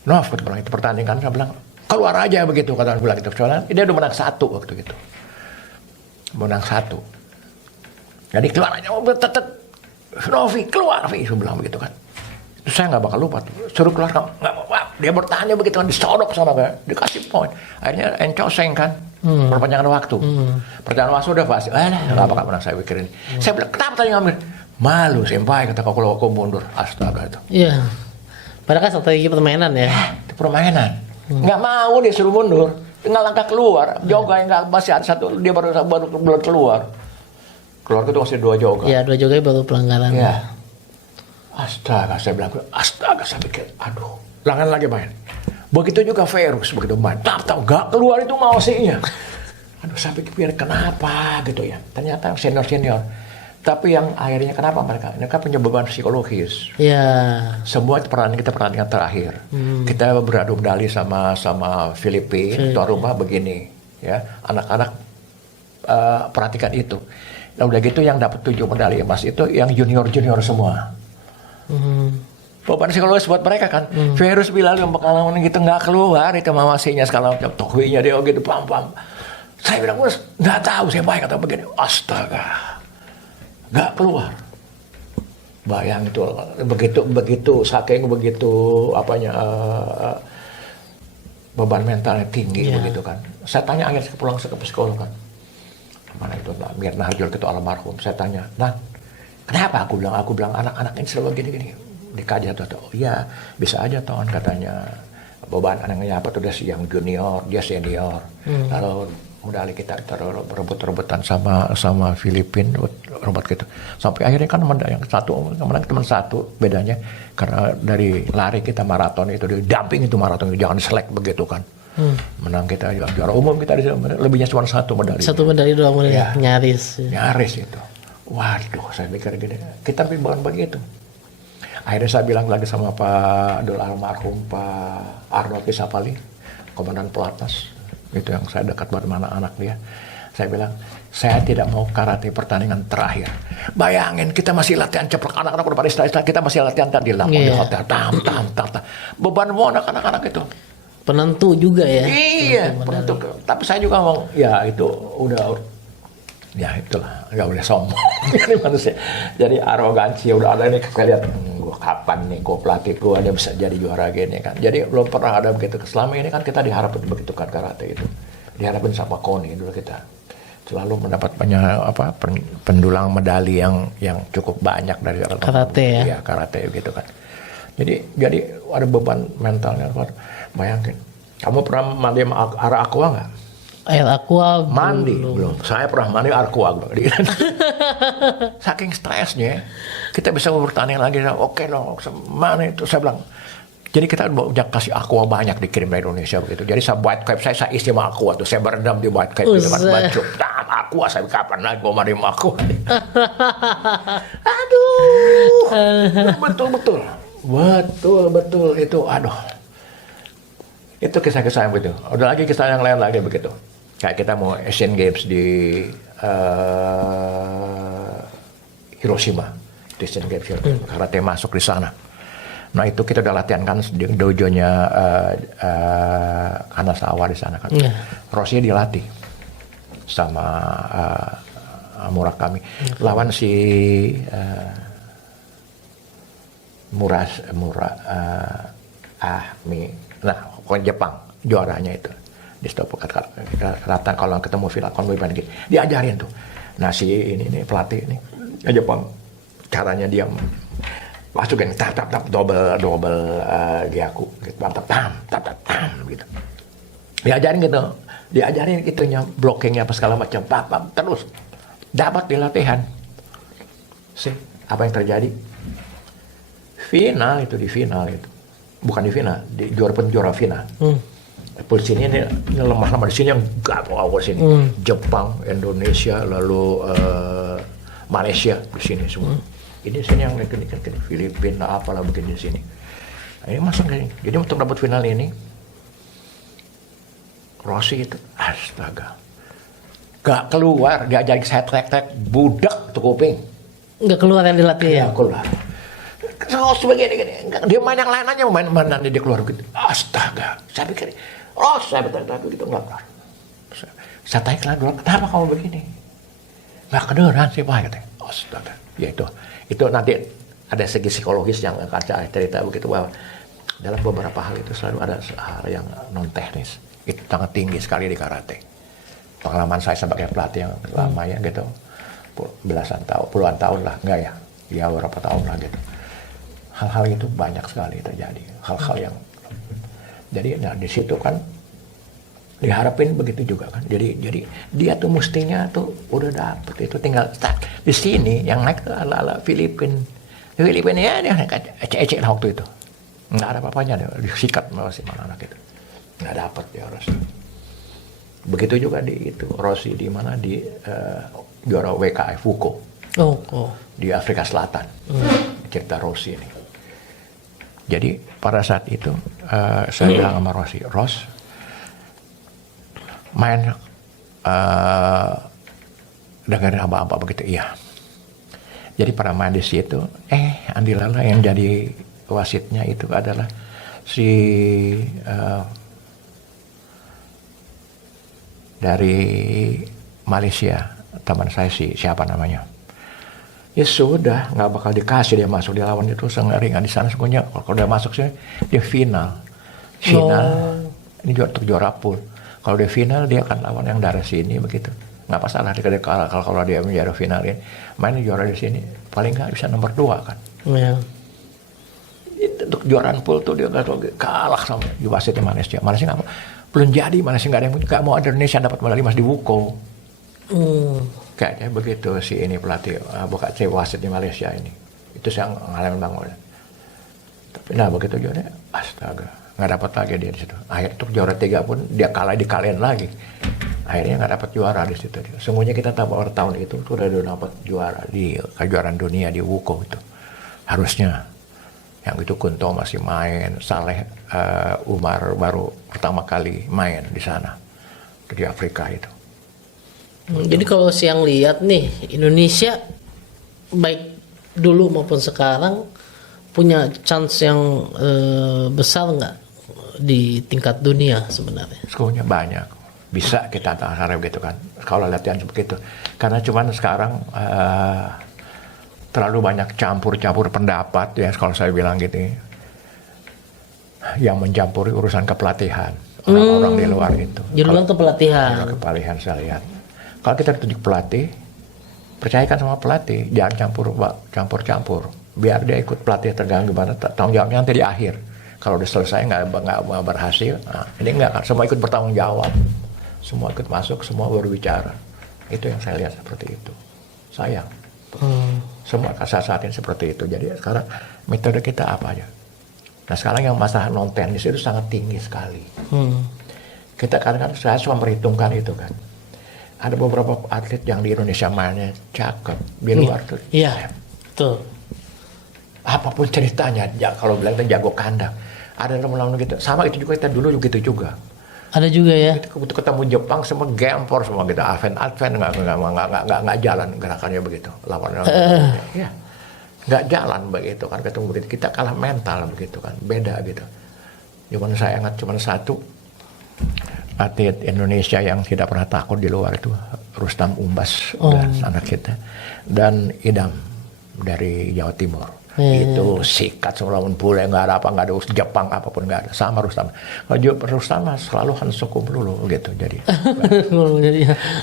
Nov, gue bilang itu pertandingan, saya bilang keluar aja begitu, kata gue bilang gitu. Soalnya dia udah menang 1 waktu itu, menang 1. Jadi keluar aja, tetep Novi keluar, Novi, saya bilang begitu kan. Itu saya nggak bakal lupa tuh. Suruh keluar, nggak mau. Dia bertanya begitu kan, disodok sama kayak, dikasih poin. Akhirnya encoseng kan, perpanjangan waktu. Perpanjangan waktu udah pasti, nggak bakal menang saya pikirin. Saya bilang, kenapa tadi ngambil? Malu, senpai, kata kalau aku mundur. Astaga itu. Iya. Padahal kan strategi permainan ya. Itu permainan. Nggak mau dia suruh mundur. Tinggal langkah keluar. Joga yang nggak masih ada 1, dia baru keluar. Keluar itu masih 2 joga. Iya, 2 joga baru pelanggaran. Iya. Astaga, saya bilang, astaga, saya pikir, aduh, langan lagi main. Begitu juga Virus, begitu main, tahu nggak keluar itu mausinya. Aduh, saya pikir kenapa gitu ya. Ternyata senior. Tapi yang akhirnya kenapa mereka punya beban psikologis. Iya. Semua itu pertandingan terakhir. Kita beradu medali sama Filipina, tuan rumah begini, ya. Anak-anak perhatikan itu. Nah, udah gitu yang dapat 7 medali emas itu yang junior semua. Beban psikologis buat mereka kan. Virus Bilal yang pengalaman gitu nggak keluar itu mawasinya segala macam, tohwinya dia gitu pam. Saya bilang nggak tahu, saya baik atau begini. Astaga, nggak keluar. Bayang itu begitu saking begitu apanya beban mentalnya tinggi begitu kan. Saya tanya akhirnya pulang ke psikolog kan. Mana itu Mbak Mirna Harjol itu almarhum. Saya tanya, nah kenapa? Aku bilang anak-anak ini selalu gini. Dikaji atau oh iya bisa aja Ton, katanya beban anaknya apa tuh, dia yang junior, dia senior. Lalu medali kita rebut-rebutan sama Filipina rebut gitu. Sampai akhirnya kan yang satu menang cuma 1 bedanya karena dari lari kita maraton itu didamping itu maraton jangan selek begitu kan. Menang kita juara umum kita lebihnya cuma 1 medali. 1 medali doang ya. Nyaris itu. Waduh, saya pikir gini, kita bukan begitu. Akhirnya saya bilang lagi sama Pak almarhum Pak Arnold Pisapali, Komandan Pelatnas, itu yang saya dekat banget sama anak dia. Saya bilang, saya tidak mau karate pertandingan terakhir. Bayangin, kita masih latihan ceplok, anak-anak udah pada istilah, kita masih latihan tadi lapang di hotel, tam. Beban mau anak-anak itu. Penentu juga ya. Iya, penentu. Tapi saya juga mau, ya itu udah. Ya itulah, nggak boleh sombong. Jadi manusia, jadi arogansi udah ada nih, kita lihat gue kapan nih gue pelatih gue ada bisa jadi juara gini kan. Jadi belum pernah ada begitu. Selama ini kan kita diharapkan begitu kan karate itu, diharapkan sama KONI dulu kita selalu mendapat pendulang medali yang cukup banyak dari karate ya. Ya karate gitu kan. Jadi ada beban mentalnya. Bayangin, kamu pernah mandi air aqua nggak? Air aqua mandi belum. Saya pernah mandi aqua. Saking stresnya, kita bisa bertanding lagi. Oke dong, mana itu saya bilang. Jadi kita mau kasih aqua banyak dikirim dari Indonesia begitu. Jadi saya buat cape saya isi sama aqua tuh. Saya berendam di buat cape dengan baju. Aqua saya kapan lagi mau mandi sama aqua. Aduh, betul itu. Aduh, itu kisah-kisah yang begitu. Udah lagi kisah yang lain lagi begitu. Kayak kita mau Asian Games di Hiroshima, Asian Games karate masuk di sana. Nah itu kita udah latihan kan di dojonya Kanazawa di sana kan. Rossi dilatih sama Murakami lawan si nah Jepang juaranya itu. Di stop kata kalau ketemu Filakon begini diajarin tuh. Nah si ini pelatih ini Jepang caranya dia masukin tap double gyaku gitu, tam gitu. Diajarin gitunya blockingnya apa segala macam terus dapat di latihan. Sih, apa yang terjadi? Final itu, di final itu. Bukan di final, di juara final. Pool sini ini lemah-lemah, di sini yang gagal sini. Jepang, Indonesia, lalu Malaysia di sini semua. Ini sini yang Filipina apalah begini di sini. Nah, ini masuk ke sini. Jadi untuk dapat final ini, Rossi itu astaga. Gak keluar, diajarin saya trek-trek budak tuh kuping. Nggak keluar yang dilatih ya? Gak keluar. Terus begini, dia main yang lain aja, main nanti dia keluar gitu. Astaga, saya pikir, saya bertanya gitu nggak keluar. Saya tanya dulu, kenapa kamu begini? Nggak kedengeran sih Pak, katanya. Astaga, ya itu nanti ada segi psikologis yang akan saya cerita begitu, bahwa dalam beberapa hal itu selalu ada hal yang non teknis. Itu sangat tinggi sekali di karate. Pengalaman saya sebagai pelatih yang lama ya gitu, puluhan tahun lah, enggak ya, ya beberapa tahun lah gitu. Hal-hal itu banyak sekali terjadi, hal-hal yang jadi nah di situ kan diharapin begitu juga kan. Jadi dia tuh mestinya tuh udah dapet itu, tinggal start. Di sini yang naik tuh ala Filipina ya dia ecek-ecek lah waktu itu, nggak ada apa-apanya, disikat masih mana anak itu, nggak dapet dia Rossi. Begitu juga di itu Rossi di mana di juara WKF Fuko di Afrika Selatan. Cerita Rossi ini. Jadi pada saat itu saya bilang sama Rossi, Ros, main dengerin apa-apa begitu, iya. Jadi pada main di situ, Andi Lala yang jadi wasitnya itu adalah si dari Malaysia, teman saya siapa namanya. Ya sudah, nggak bakal dikasih dia masuk, dia lawan itu sengeringan di sana semuanya. Kalau dia masuk sini, dia final. Ini untuk juara pool. Kalau dia final, dia akan lawan yang dari sini begitu. Nggak masalah dia kalah kalau dia menjadi final ini. Main juara di sini, paling nggak bisa nomor 2 kan. Untuk juaraan pool tuh dia nggak kalah sama wasitnya Malaysia. Malaysia nggak mau, belum jadi, Malaysia nggak mau ada Indonesia dapat medali emas di Wuko. Kayaknya begitu si ini pelatih, bukan si wasit di Malaysia ini. Itu saya ngalamin bangun. Tapi nah begitu juga, astaga, nggak dapat lagi dia di situ. Akhirnya untuk juara 3 pun dia dikalahin lagi. Akhirnya nggak dapat juara di situ. Semuanya kita tahu bahwa tahun itu tuh udah dapat juara di kejuaraan dunia di Wuko itu. Harusnya yang itu Kunto masih main, Saleh Umar baru pertama kali main di sana di Afrika itu. Jadi kalau siang lihat nih, Indonesia baik dulu maupun sekarang punya chance yang besar nggak di tingkat dunia sebenarnya? Sebenarnya banyak, bisa kita harap gitu kan. Kalau latihan seperti itu, karena cuman sekarang terlalu banyak campur pendapat ya, kalau saya bilang gitu, yang mencampuri urusan kepelatihan orang-orang di luar itu. Jadi bilang kepelatihan. Kepelatihan saya lihat. Kalau kita tunjuk pelatih, percayakan sama pelatih, jangan campur-campur. Biar dia ikut pelatih terganggu gimana, tanggung jawabnya nanti di akhir. Kalau udah selesai nggak berhasil, nah, ini enggak kan, semua ikut bertanggung jawab, semua ikut masuk, semua berbicara. Itu yang saya lihat seperti itu. Sayang, semua saat ini seperti itu. Jadi sekarang metode kita apa aja? Nah sekarang yang masalah non teknis itu sangat tinggi sekali. Kita kadang-kadang saya cuma memperhitungkan itu kan. Ada beberapa atlet yang di Indonesia mainnya cakep, di luar tuh. Iya, betul. Apapun ceritanya, kalau bilang kita jago kandang. Ada lawan gitu. Sama itu juga kita dulu gitu juga. Ada juga ya. Kita ketemu Jepang semua gempor semua gitu. Advent nggak jalan gerakannya begitu. Lawan ya. Nggak jalan begitu kan, ketemu begitu. Kita kalah mental begitu kan. Beda gitu. Cuman saya ingat cuma satu atlet Indonesia yang tidak pernah takut di luar itu Rustam Umbas, dan anak kita, dan Idam dari Jawa Timur. Itu sikat lawan bule, nggak ada apa, nggak ada Jepang apapun nggak ada, sama Rustam. Kalau Rustam selalu hansoku dulu gitu, jadi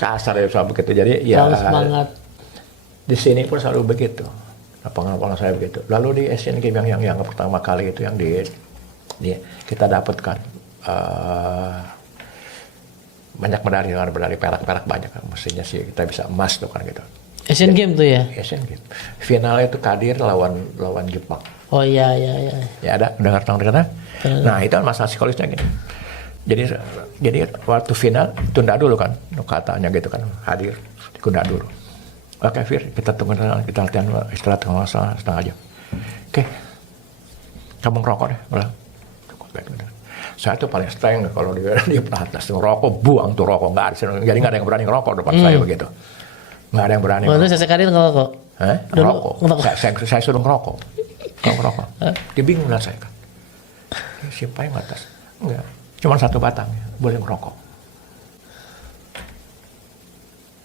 kasar ya selalu begitu. Jadi ya semangat. Di sini pun selalu begitu. Pengalaman saya begitu. Lalu di Asian Games yang pertama kali itu yang di kita dapatkan banyak medali, perak banyak. Mestinya sih kita bisa emas tuh kan gitu. Asian Games tuh ya. Asian Games. Finalnya itu Kadir lawan Jepang. Oh iya. Ya ada dengar. Nah itu masalah psikologisnya gini. Jadi waktu final tunda dulu kan, katanya gitu kan, hadir ditunda dulu. Oke Fir, kita tunggu, kita latihan istirahat kalau nggak salah setengah jam. Oke, kamu ngerokok deh, bilang. Saya tuh paling streng kalau di atas ngerokok, buang tuh rokok, nggak ada, jadi nggak ada yang berani ngerokok depan saya begitu. Nggak ada yang berani. Waktu saya Kadir ngerokok. Ngerokok. Saya suruh ngerokok. Kalau ngerokok, dia bingung lah saya kan. Siapa yang atas? Enggak, cuma 1 batang, boleh ngerokok.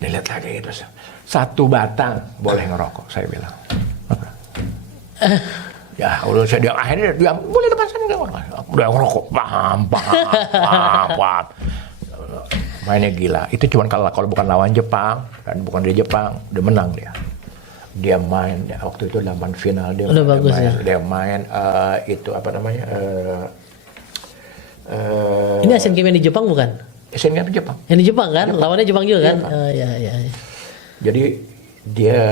Dilihat lagi itu, 1 batang boleh ngerokok, saya bilang. Ya, udah saya dia akhirnya dia boleh depan sana udah ngerokok, paham. Mainnya gila. Itu cuma kalau bukan lawan Jepang dan bukan di Jepang, udah menang dia. Dia main waktu itu lawan final dia. Udah bagus ya. Dia main itu apa namanya? Ini Asian Games yang di Jepang bukan? Asian Games Jepang. Yang di Jepang kan? Lawannya Jepang juga kan? Iya. Jadi dia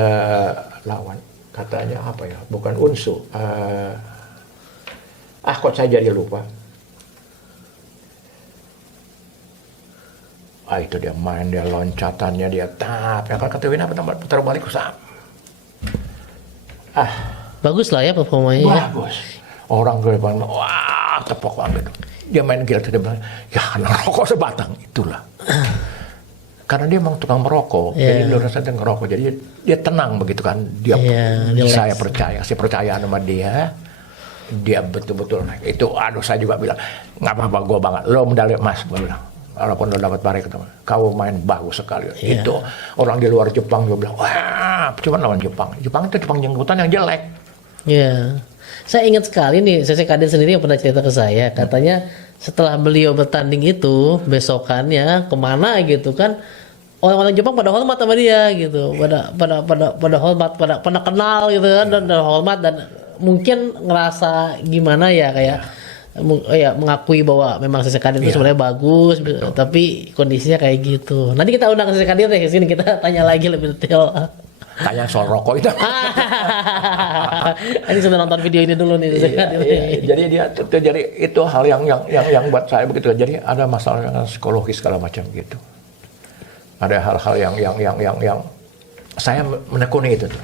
lawan katanya apa ya? Bukan Unsu. Kok saya jadi lupa. Itu dia main, dia loncatannya, dia tap. Ya kan kata Wina putar balik usah. Bagus lah ya performanya. Bagus. Orang gue bilang, wah tepok banget. Dia main gila tuh, dia bilang, ya ngerokok sebatang, itulah. Karena dia memang tukang merokok, jadi dia rasa dia ngerokok, jadi dia tenang begitu kan. Dia saya percaya sama dia betul-betul naik. Itu saya juga bilang, nggak apa-apa gue banget, lo medali emas, gue bilang. Walaupun lo dapat barek, kau main bagus sekali. Itu orang di luar Jepang juga bilang, wah, cuma lawan Jepang. Jepang itu Jepang jenggotan yang jelek. Iya. Saya ingat sekali nih, saya Kadir sendiri yang pernah cerita ke saya, katanya setelah beliau bertanding itu besokannya kemana gitu kan, orang-orang Jepang pada hormat sama dia gitu, pada hormat, pada kenal gitu kan, dan hormat, dan mungkin ngerasa gimana ya kayak mengakui bahwa memang Sese Kadir itu sebenarnya bagus. Betul. Tapi kondisinya kayak gitu. Nanti kita undang Sese Kadir deh ke sini, kita tanya lagi lebih detail. Tanya soal rokok itu. Ini sudah nonton video ini dulu nih. Jadi itu hal yang buat saya begitu. Jadi ada masalah dengan psikologis segala macam gitu. Ada hal-hal yang saya menekuni itu tuh.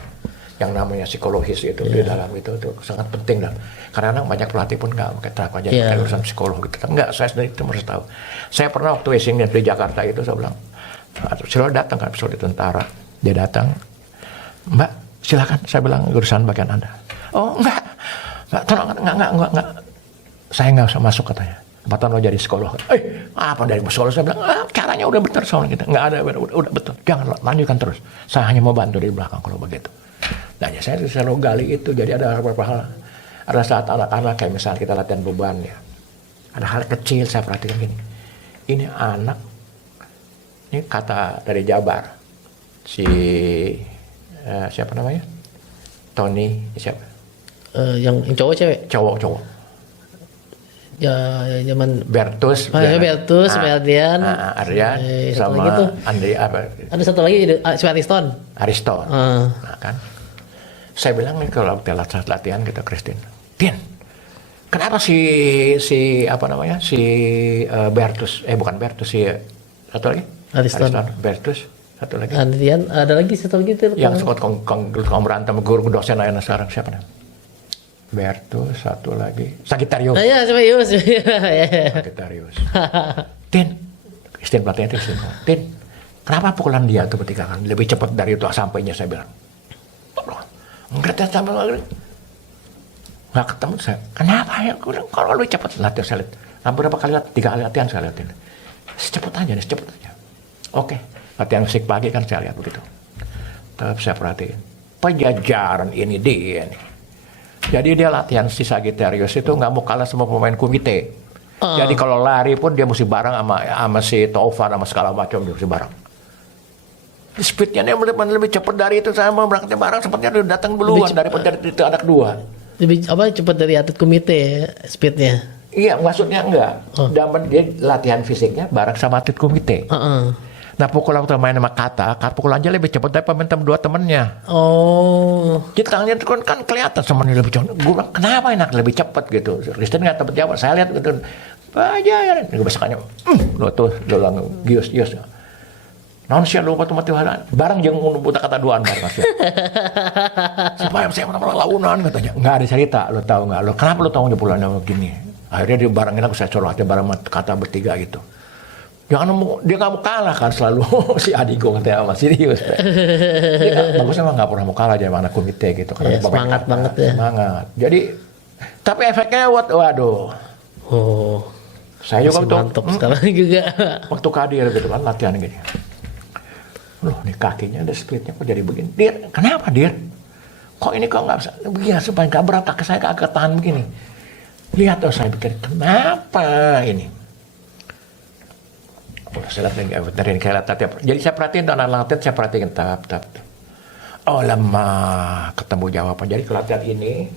Yang namanya psikologis itu di dalam itu sangat penting lah. Karena banyak pelatih pun nggak pakai terap aja pakai urusan psikolog gitu. Enggak, saya sendiri itu harus tahu. Saya pernah waktu Asian Games di Jakarta itu saya bilang, selalu datang kan episode tentara. Dia datang, Mbak, silakan, saya bilang urusan bagian Anda. Oh enggak, tolong, enggak. Saya nggak usah masuk katanya. 4 tahun lo jadi psikolog. Apa dari psikolog? Saya bilang, caranya udah betul soalnya kita. Nggak ada, udah betul. Jangan lanjutkan terus. Saya hanya mau bantu di belakang kalau begitu. Nah ya saya selalu gali itu. Jadi ada beberapa hal. Ada saat anak-anak kayak misalnya kita latihan beban ya. Ada hal kecil saya perhatikan gini. Ini anak, ini kata dari Jabar. Siapa namanya? Tony, siapa? Yang cowok cewek? Cowok. Ya zaman Bertus, Bertus, Ardian, sama gitu. Andri apa? Ada satu lagi Ariston. Nah kan, saya bilang nih kalau kita latihan kita Christine, kenapa si Bertus, bukan Bertus, si satu lagi? Ariston. Bertus, satu lagi. Andrian, ada lagi satu lagi itu. Yang suka kong berantem guru dosen ayana sekarang siapa namanya? Bertus, satu lagi Sagittarius. Iya, Sagittarius. Sagittarius. Christine pelatihnya itu Tin, kenapa pukulan dia tuh ketika kan lebih cepat dari itu sampainya, saya bilang. Enggak sampai lagi. Nggak ketemu saya. Kenapa ya? Kalau lebih cepat latihan saya lihat. Berapa kali 3 kali latihan saya lihatin. Secepat aja. Oke, latihan musik pagi kan saya lihat begitu. Tapi saya perhatiin. Pajajaran ini dia nih. Jadi dia latihan si Sagittarius itu nggak mau kalah sama pemain komite. Jadi kalau lari pun dia mesti bareng sama si Taufan sama segala macam, dia mesti bareng. Speednya dia lebih cepat dari itu, saya mau berangkatnya bareng, sepertinya dia datang duluan daripada itu anak 2. Lebih cepat dari atlet komite ya, speednya. Iya, maksudnya enggak. Dia latihan fisiknya bareng sama atlet komite. Nah, pukul waktu main sama Kata pukul aja lebih cepat dari pemain dua temennya. Oh. Kita lihat kan kelihatan sama dia lebih cepat. Gue bilang, kenapa enak lebih cepat gitu. Kristen nggak dapat jawab. Saya lihat gitu. Aja ya. Gue besokannya, lo tuh, lo langsung gius. Non sih lo waktu mati barang jangan buta kata duaan barang sih. Supaya saya menang launan katanya. Nggak ada cerita, lo tahu nggak? Lo kenapa lo tahu pulang gini? Akhirnya dia barangin aku saya suruh barang Kata bertiga gitu. Dia nggak mau kalah kan selalu si Adigo katanya sama serius. Dia bagusnya nggak pernah mau kalah dia mana komite gitu. Ya, semangat banget ya. Semangat. Jadi tapi efeknya waduh. Oh. Saya juga tuh mantap sekarang juga. waktu kadir gitu kan latihan gini. Loh ini kakinya ada splitnya kok jadi begini. Dir, kenapa Dir? Kok ini kok nggak bisa begini supaya nggak berat kaki saya agak tahan begini. Lihat tuh saya pikir kenapa ini? Saya latihan kayak latihan. Jadi saya perhatiin anak latihan, saya perhatiin tahap. Oh lama ketemu jawaban. Jadi kelatihan ini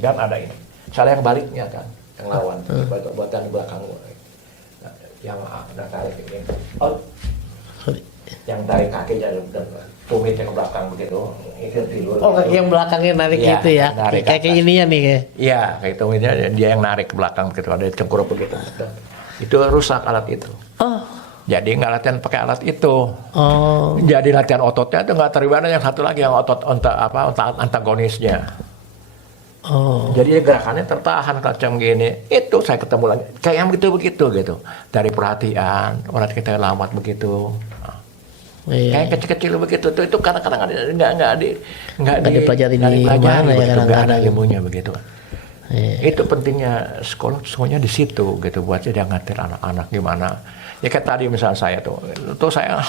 kan ada ini. Salah yang baliknya kan, yang lawan. Buatan di belakang. Nah, yang tarik ini. Oh, yang tarik kakinya dan tumitnya ke belakang begitu. Oh kaki yang belakangnya narik gitu ya. Kayak ininya nih kayak. Iya, kayak tumitnya dia yang narik ke belakang begitu. Ada cengkurap begitu. Itu rusak alat itu. Oh. Jadi nggak latihan pakai alat itu. Oh. Jadi latihan ototnya itu nggak terlibat yang satu lagi yang otot antagonisnya. Oh. Jadi gerakannya tertahan macam gini. Itu saya ketemu lagi kayak begitu gitu. Dari perhatian orang kita lambat begitu. Iya. Kayak kecil-kecil begitu tuh itu kadang-kadang nggak dipelajari di mana ya nggak ada kadang-kadang. ilmunya begitu. Iya. Itu pentingnya sekolah semuanya di situ gitu buat dia ngatir anak-anak gimana. Ya kayak tadi misalnya saya tuh saya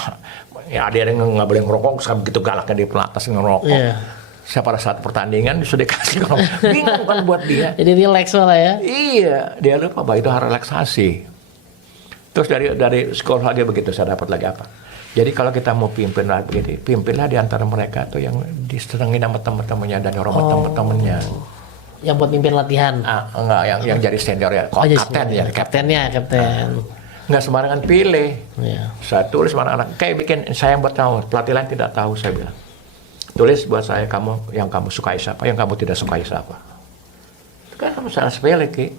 ya ada yang nggak boleh ngerokok, saya begitu galaknya di pelatas ngerokok. Yeah. Saya pada saat pertandingan sudah dikasih ngerokok, bingung kan buat dia. Jadi relax malah ya. Iya, dia lupa bahwa itu harus relaksasi. Terus dari sekolah lagi begitu saya dapat lagi apa? Jadi kalau kita mau pimpin lagi begitu, pimpinlah di antara mereka tuh yang disenengin sama teman-temannya dan hormat teman-temannya. Yang buat mimpin latihan. Enggak, yang jadi senior ya, kapten ya, kaptennya. Nggak sembarangan pilih. Iya. Saya tulis sama anak kayak bikin saya buat tahu pelatih lain tidak tahu saya bilang. Tulis buat saya yang kamu sukai siapa, yang kamu tidak sukai siapa. Itu kan masalah sepele Ki.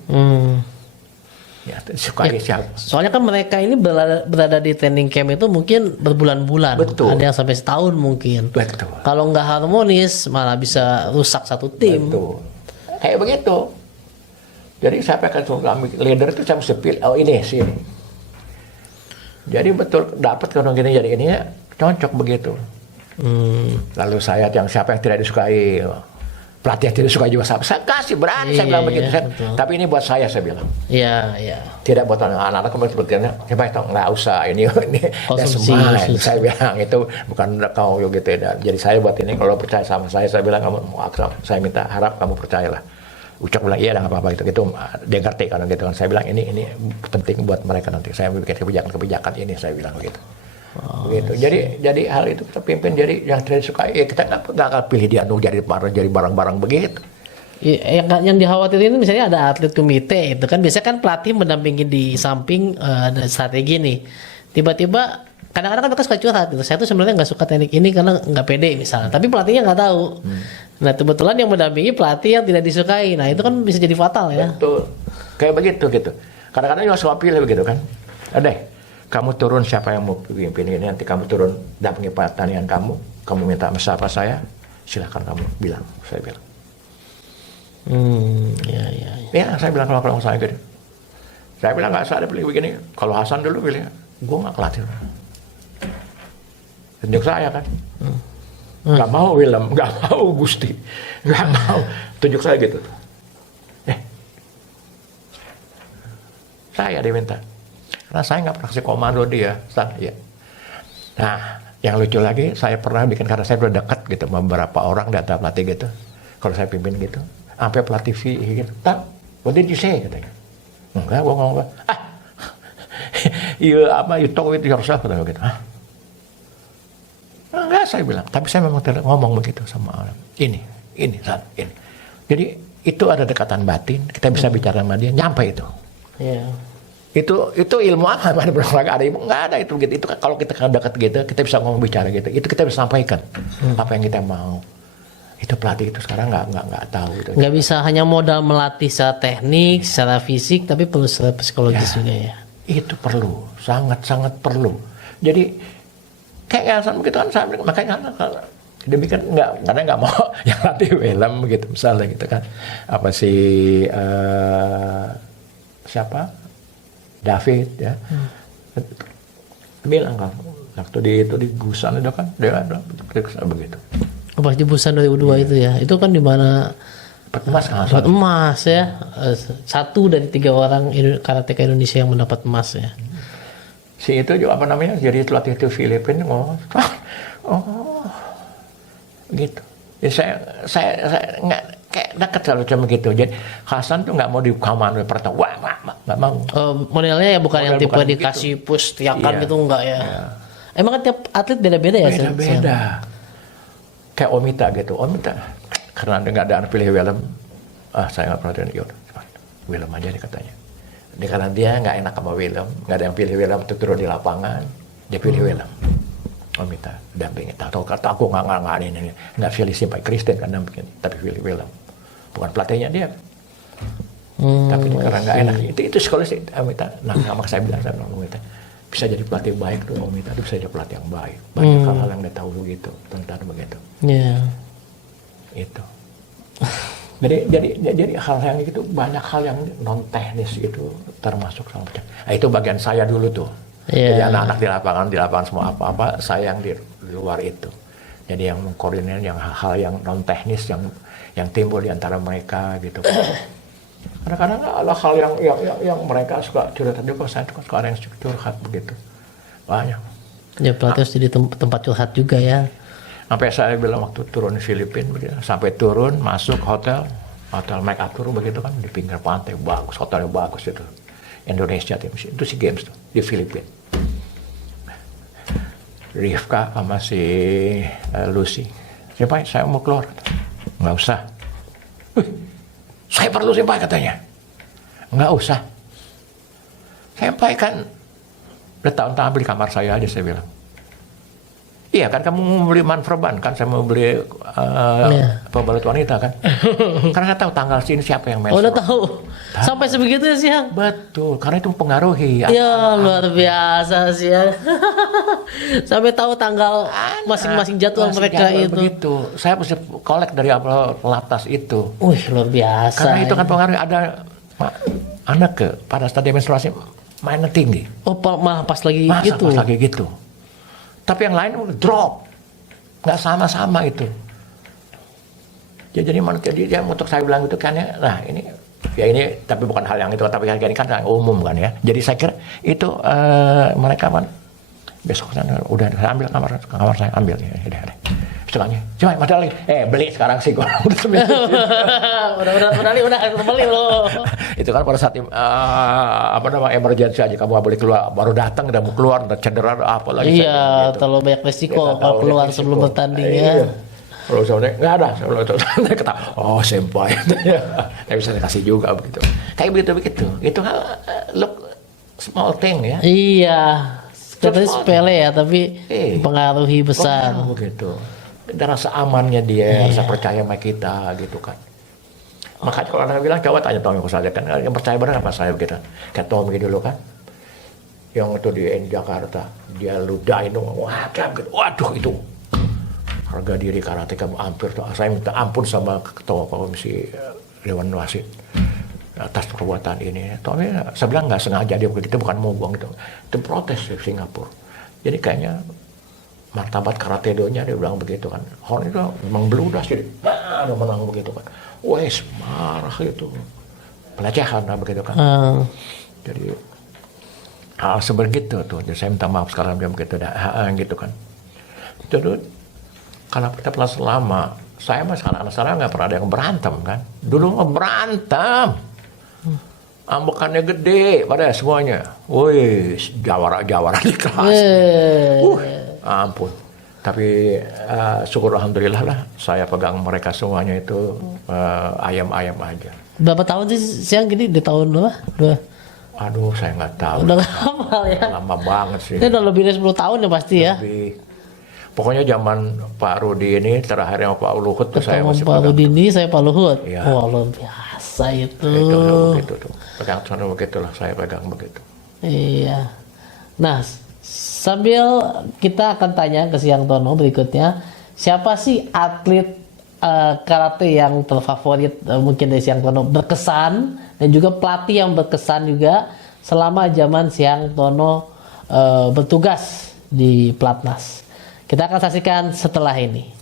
Ya, sukai siapa. Soalnya kan mereka ini berada di training camp itu mungkin berbulan-bulan. Betul. Ada yang sampai setahun mungkin. Betul. Kalau nggak harmonis malah bisa rusak satu tim. Betul. Kayak begitu. Jadi saya akan leader itu saya mesti pilih. Oh ini sini. Jadi betul dapat kalau gini jadi ini ya cocok begitu. Lalu siapa yang tidak disukai, pelatih yang tidak suka juga saya kasih berani saya bilang begitu. Tapi ini buat saya bilang. Iya. Tidak buat anak-anak kemudian coba itu nggak usah ini konsumsi. Saya bilang itu bukan kau gitu ya. Jadi saya buat ini kalau percaya sama saya bilang kamu saya minta harap kamu percayalah. Ucap bilang iya lah nggak apa-apa gitu dia ngerti kan gitu kan saya bilang ini penting buat mereka nanti saya bikin kebijakan ini saya bilang begitu. Begitu. Jadi hal itu kita pimpin jadi yang tidak suka kita nggak akan pilih dia jadi barang-barang begitu. Yang dikhawatirin misalnya ada atlet komite itu kan biasanya kan pelatih mendampingi di samping ada strategi nih. Tiba-tiba kadang-kadang kan mereka suka curhat gitu. Saya tuh sebenarnya nggak suka teknik ini karena nggak pede misalnya. Tapi pelatihnya nggak tahu. Nah kebetulan yang mendampingi pelatih yang tidak disukai. Nah itu kan bisa jadi fatal ya. Betul. Kayak begitu gitu. Kadang-kadang juga suka pilih begitu kan. Adeh, kamu turun siapa yang mau pimpin ini nanti kamu turun dampingi pertandingan kamu minta siapa saya, silahkan kamu bilang. Saya bilang. Ya. Ya saya bilang kalau saya gitu. Saya bilang nggak usah ada pilih begini. Kalau Hasan dulu pilih, gue nggak kelatih. Tunjuk saya kan. Nggak mau Willem, nggak mau Gusti, nggak mau. Tunjuk saya gitu. Saya diminta. Karena saya nggak pernah kasih komando dia. Ya. Nah, yang lucu lagi, saya pernah bikin karena saya udah dekat gitu sama beberapa orang di antara pelatih gitu. Kalau saya pimpin gitu, sampai pelatih gitu. What did you say? Katanya. Enggak, gua ngomong. You talk with yourself gitu. Enggak, saya bilang. Tapi saya memang tidak ngomong begitu sama orang. Ini. Jadi itu ada dekatan batin, kita bisa bicara sama dia, nyampe itu. Iya. Itu ilmu apa? Mana berolahraga ada ilmu? Nggak ada itu gitu. Itu kan kalau kita dekat gitu, kita bisa ngomong bicara gitu. Itu kita bisa sampaikan apa yang kita mau. Itu pelatih itu sekarang nggak tahu itu. Nggak bisa hanya modal melatih secara teknik, secara fisik, tapi perlu secara psikologis juga ya. Itu perlu, sangat perlu. Jadi kayak yang begitu kan, makanya demikian karena nggak mau yang latih film gitu misalnya gitu kan. Apa sih siapa? David ya. Bilang kan waktu di Busan itu kan dia ada begitu. Pas di Busan 2002 itu ya, itu kan di mana Emas kan? dapat emas ya. 1 dari 3 orang karateka Indonesia yang mendapat emas ya. Si itu juga apa namanya? Jadi pelatih itu Filipina ngomong, gitu. Jadi saya nggak kayak dekat selalu cuma gitu. Jadi Hasan tuh nggak mau di kamar pertama, nggak mau. Modelnya ya bukan yang tipe bukan dikasih push tiakan Iya. gitu enggak ya. Emang kan tiap atlet beda-beda ya. Beda-beda. Kayak Omita gitu. Omita karena nggak ada pilih film, saya nggak perhatian. Yaudah, film aja nih katanya. Karena dia nggak enak sama film, nggak ada yang pilih film itu turun di lapangan, dia pilih film. Omita dampingi. Tahu kata aku nggak ini nggak pilih Simpai Kristen kan dampingin, tapi pilih film. Bukan pelatihnya dia. Tapi karena nggak enak itu sekolah sih Omita. Nah, sama saya bilang sama Omita bisa jadi pelatih baik tuh Omita, itu bisa jadi pelatih yang baik. Banyak hal-hal yang dia tahu begitu tentang begitu. Iya. Itu. Jadi hal yang itu banyak hal yang non teknis itu termasuk sama macam. Nah, itu bagian saya dulu tuh. Iya. Jadi anak-anak di lapangan semua apa-apa saya yang di luar itu. Jadi yang mengkoordinir yang hal yang non teknis yang timbul di antara mereka gitu. Kadang-kadang ada hal yang mereka suka curhat juga, saya suka ada yang curhat begitu. Banyak. Ya pelatih harus jadi tempat curhat juga ya. Sampai saya bilang waktu turun di Filipina begitu, sampai turun masuk hotel make up turun begitu kan di pinggir pantai bagus, hotelnya bagus itu. Indonesia itu si games tuh di Filipina. Rifka sama si Lucy. Siapa? Saya mau keluar. Nggak usah. Saya perlu Senpai katanya. Nggak usah. Senpai kan bertahun-tahun beli kamar saya aja saya bilang. Iya kan kamu mau beli manfroban kan saya mau beli pembalut wanita kan. Karena saya tahu tanggal sini siapa yang Oh, udah menstruasi. tahu. Sampai sebegitu ya sih yang. Betul, karena itu mempengaruhi. Ya luar biasa sih ya. Sampai tahu tanggal masing-masing jadwal mereka itu. Begitu. Saya mesti kolek dari pelatnas itu. Wih luar biasa. Karena itu kan pengaruh ada anak pada stadium menstruasi mainnya tinggi. Oh malah pas lagi Masa gitu. pas lagi gitu. Tapi yang lain udah drop. Nggak sama-sama itu. Ya, jadi manusia dia untuk saya bilang itu kan ya, nah ini tapi bukan hal yang itu, tapi ini kan yang umum kan ya. Jadi saya kira itu mereka kan besok sana udah saya ambil kamar saya ambil ya udah. Setengahnya, cuma ada lagi. Beli sekarang sih gua udah seminggu. udah beli loh. Itu kan pada saat emergency aja kamu nggak boleh keluar, baru datang udah mau keluar udah cedera apa lagi. Iya, terlalu banyak resiko kalau keluar sebelum bertanding ya. Kalau saya nggak ada, saya kata, Senpai, saya bisa kasih juga begitu. Kayak begitu. Itu hal look small thing ya. Iya, katanya sepele ya, tapi mempengaruhi besar. Begitu. Dan rasa amannya dia, rasa percaya sama kita gitu kan. Makanya kalau orang bilang coba tanya Tommy saja kan, yang percaya benar apa saya begitu. Kayak Tommy dulu kan, yang itu di Jakarta, dia ludahin dong, waduh itu harga diri karateka hampir tuh. Saya minta ampun sama ketua komisi Dewan Wasit atas perbuatan ini. Tommy saya bilang nggak sengaja dia begitu, bukan mau buang itu protes di Singapura. Jadi kayaknya martabat karate-donya dia bilang begitu kan. Horn itu memang beludas jadi, udah menang begitu kan. Wes marah gitu, pelecehan lah begitu kan. Jadi hal sebegitu tuh. Jadi saya minta maaf sekarang dia begitu dah, gitu kan. Jadi kalau kita pelas lama, saya mah sekarang nggak pernah ada yang berantem kan. Dulu nggak berantem. Ambekannya gede pada semuanya. Wih, jawara di kelas. Ampun. Tapi syukur alhamdulillah lah saya pegang mereka semuanya itu ayam-ayam aja. Berapa tahun sih siang gini? Di tahun berapa? Aduh, saya nggak tahu. Udah lama ya. Lama banget sih. Ini udah lebih dari 10 tahun ya pasti ya. Lebih. Pokoknya zaman Pak Rudi ini terakhir yang Pak Luhut tuh saya masih Pak pegang. Rudini, saya Pak Luhut. Iya. Wah, luar biasa itu. Itu begitu tuh. Pegang sana begitulah, saya pegang begitu. Iya. Nah, sambil kita akan tanya ke Siang Tono berikutnya, siapa sih atlet karate yang terfavorit mungkin dari Siang Tono berkesan, dan juga pelatih yang berkesan juga selama zaman Siang Tono bertugas di Platnas. Kita akan saksikan setelah ini.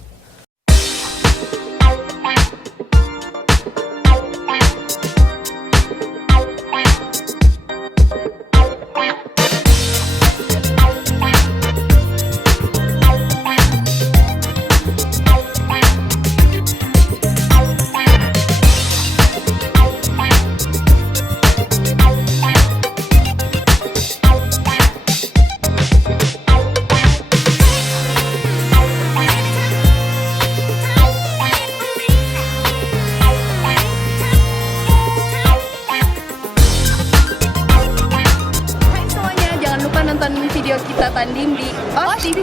Hai semuanya, jangan lupa nonton video kita tanding di OS TV.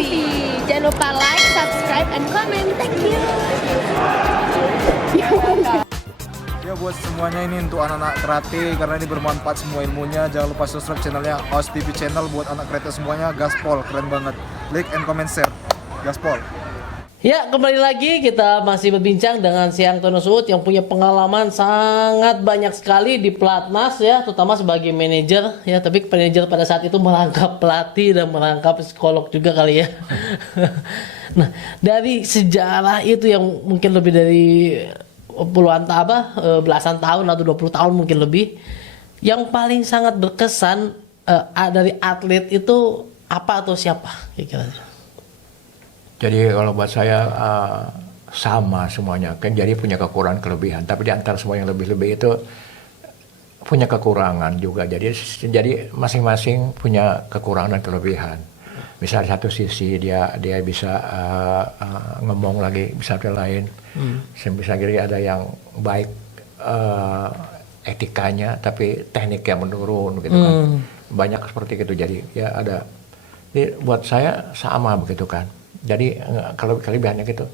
Jangan lupa like, subscribe, and comment. Thank you. Ya buat semuanya ini untuk anak-anak karate karena ini bermanfaat semua ilmunya. Jangan lupa subscribe channelnya OS TV Channel buat anak karate semuanya. Gaspol, keren banget. Like and comment share. Gaspol. Ya, kembali lagi kita masih berbincang dengan Siang Tono Suud yang punya pengalaman sangat banyak sekali di Platnas ya, terutama sebagai manajer ya, tapi manajer pada saat itu merangkap pelatih dan merangkap psikolog juga kali ya. Nah, dari sejarah itu yang mungkin lebih dari belasan tahun atau 20 tahun mungkin lebih, yang paling sangat berkesan dari atlet itu apa atau siapa kira-kira? Jadi kalau buat saya sama semuanya, kan jadi punya kekurangan kelebihan. Tapi di antara semua yang lebih-lebih itu punya kekurangan juga. Jadi masing-masing punya kekurangan dan kelebihan. Misal di satu sisi dia bisa ngomong lagi, bisa ada lain. Bisa jadi ada yang baik etikanya, tapi tekniknya menurun gitu kan. Banyak seperti itu. Jadi ya ada. Jadi buat saya sama begitu kan. Jadi kalau kelebihannya gitu,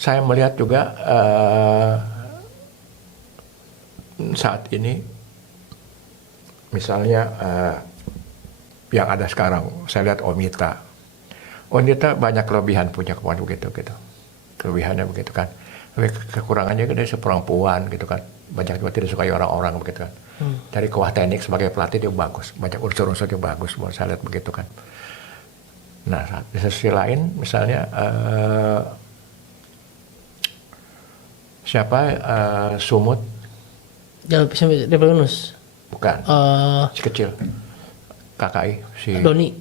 saya melihat juga saat ini, misalnya yang ada sekarang, saya lihat Omita banyak kelebihan punya kemampuan begitu, kelebihannya begitu kan. Tapi kekurangannya dia seperempuan gitu kan, banyak juga tidak sukai orang-orang begitu kan. Dari kuah teknik sebagai pelatih dia bagus, banyak unsur-unsur yang bagus, saya lihat begitu kan. Nah, di sisi lain misalnya Sumut, Develunus. bukan, si kecil, KKI, si Doni.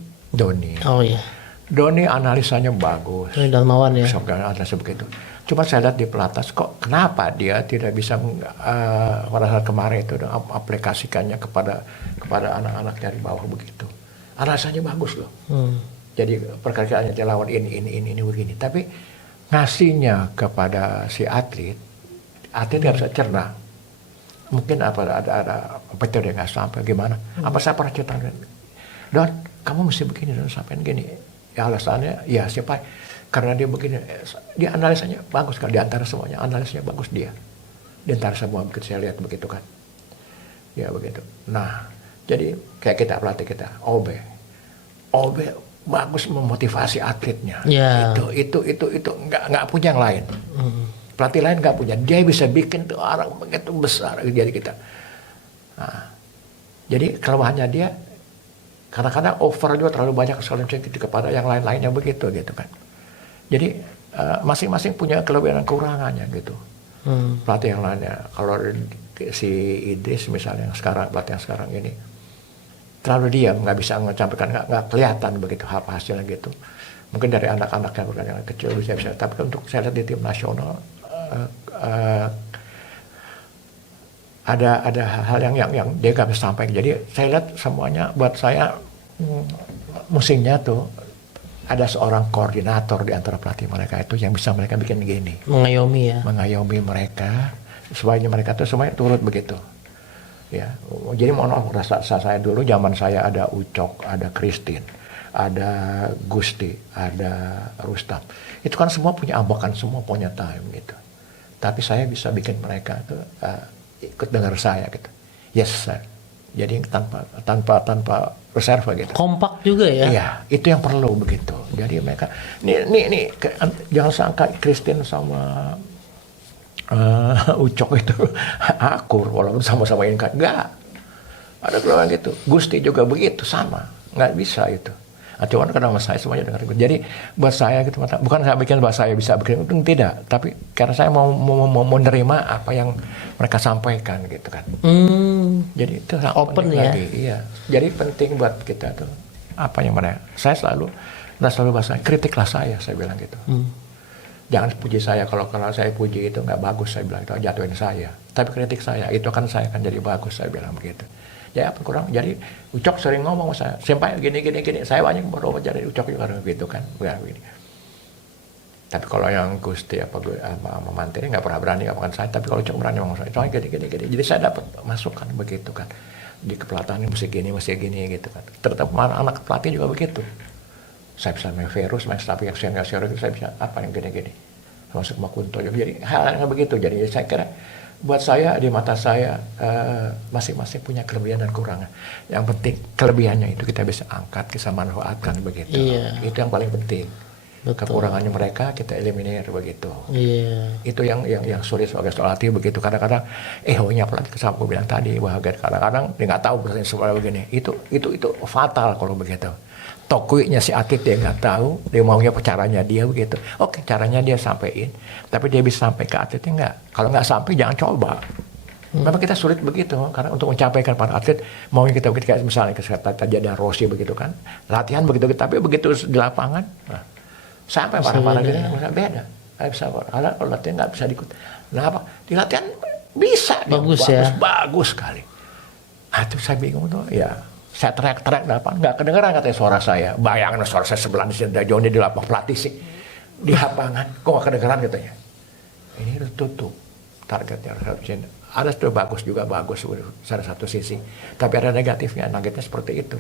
Oh iya. Doni analisanya bagus, Doni Darmawan ya. analisa begitu. Cuma saya lihat di Platnas kok kenapa dia tidak bisa pada saat kemarin itu aplikasikannya kepada anak-anak dari bawah begitu. Analisanya bagus loh. Jadi perkaraannya dia lawan ini begini. Tapi ngasihnya kepada si atlet nggak bisa cerna. Mungkin ada itu dia nggak sampai gimana. Apa saya pernah cerita, Don, kamu mesti begini dan sampai gini. Ya alasannya, ya siapa? Karena dia begini, dia analisanya bagus kan. Di antara semuanya analisanya bagus dia. Di antara semua begitu saya lihat begitu kan. Ya begitu. Nah, jadi kayak kita pelatih kita, OB bagus memotivasi atletnya. Yeah. Itu nggak punya yang lain. Pelatih lain nggak punya. Dia bisa bikin tuh orang begitu besar jadi kita. Nah, jadi kelemahannya dia kadang-kadang over juga terlalu banyak sekali kepada yang lain-lainnya begitu gitu kan. Jadi masing-masing punya kelebihan dan kekurangannya gitu. Pelatih yang lainnya, kalau si Idris misalnya yang sekarang, pelatih yang sekarang ini terlalu diam, nggak bisa mencampurkan, nggak kelihatan begitu apa hasilnya gitu. Mungkin dari anak-anak yang kecil bisa, tapi untuk saya lihat di tim nasional ada hal yang dia nggak bisa sampaikan. Jadi saya lihat semuanya buat saya musimnya tuh ada seorang koordinator di antara pelatih mereka itu yang bisa mereka bikin gini, Mengayomi ya. mengayomi mereka supaya mereka tuh semuanya turut begitu. Ya, jadi mohon maaf rasa saya dulu zaman saya ada Ucok, ada Christine, ada Gusti, ada Rustam. Itu kan semua punya ambakan, semua punya time gitu. Tapi saya bisa bikin mereka tuh ikut dengar saya gitu. Yes sir. Jadi tanpa reserve gitu. Kompak juga ya. Iya, itu yang perlu begitu. Jadi mereka nih jangan sangka Christine sama Ucok itu akur walaupun sama-sama ingat. Enggak. Ada keluarga gitu. Gusti juga begitu, sama. Nggak bisa itu. Nah, cuman karena saya semuanya dengar. Jadi buat saya gitu, bukan saya bikin buat saya bisa bikin itu, tidak. Tapi karena saya mau menerima apa yang mereka sampaikan gitu kan. Jadi itu Open ya. lagi. Iya. Jadi penting buat kita tuh apa yang mana. Saya selalu bahasa kritiklah saya bilang gitu. Jangan puji saya, kalau saya puji itu nggak bagus, saya bilang itu jatuhin saya. Tapi kritik saya, itu kan saya akan jadi bagus, saya bilang begitu. Ya apa kurang, jadi Ucok sering ngomong sama saya, sampai gini, saya banyak baru jadi Ucok juga gitu kan, begini. Tapi kalau yang Gusti apa Mantiri nggak pernah berani ngomong saya, tapi kalau Ucok berani ngomong saya, soalnya gini. Jadi saya dapat masukan begitu kan, di kepelatihan mesti gini gitu kan. Terutama anak pelatih juga begitu. Saya bisa main Verus, main Stapi yang saya bisa apa yang gini. Masuk Makunto juga. Jadi hal yang begitu. Jadi saya kira buat saya, di mata saya masing-masing punya kelebihan dan kekurangan. Yang penting kelebihannya itu kita bisa angkat, kita manfaatkan begitu. Iya. Itu yang paling penting. Betul. Kekurangannya mereka kita eliminir begitu. Iya. Itu yang sulit sebagai pelatih begitu. Kadang-kadang nya pelatih sama aku bilang tadi, bahwa kadang-kadang dia nggak tahu pertanyaan seperti begini. Itu fatal kalau begitu. Tokuinya si atlet dia nggak tahu, dia maunya caranya dia begitu. Oke, caranya dia sampaikan, tapi dia bisa sampai ke atletnya nggak. Kalau nggak sampai jangan coba. Memang kita sulit begitu, karena untuk mencapai para atlet maunya kita begitu, kayak misalnya tadi ada Rossi begitu kan, latihan begitu, tapi begitu di lapangan, sampai para gitu beda. Nggak bisa, karena kalau latihan nggak bisa diikut. Kenapa? Di latihan bisa, bagus sekali. Itu saya bingung tuh, ya. Saya teriak-teriak di lapangan, nggak kedengeran katanya suara saya. Bayangin suara saya sebelah di sini, jauhnya di lapangan pelatih sih. Di lapangan, kok nggak kedengeran katanya. Ini udah tutup targetnya. Ada sudah bagus salah satu sisi. Tapi ada negatifnya seperti itu.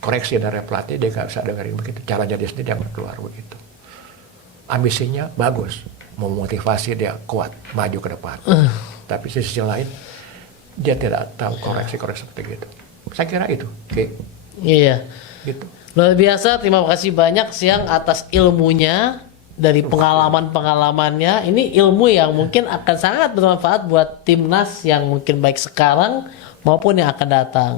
Koreksi dari pelatih, dia nggak bisa dengerin begitu. Caranya dia sendiri yang keluar begitu. Ambisinya bagus, memotivasi dia kuat, maju ke depan. Tapi sisi lain, dia tidak tahu koreksi seperti itu. Saya kira itu, Iya. Gitu. Luar biasa, terima kasih banyak Siang atas ilmunya dari pengalamannya. Ini ilmu yang mungkin akan sangat bermanfaat buat timnas yang mungkin baik sekarang maupun yang akan datang.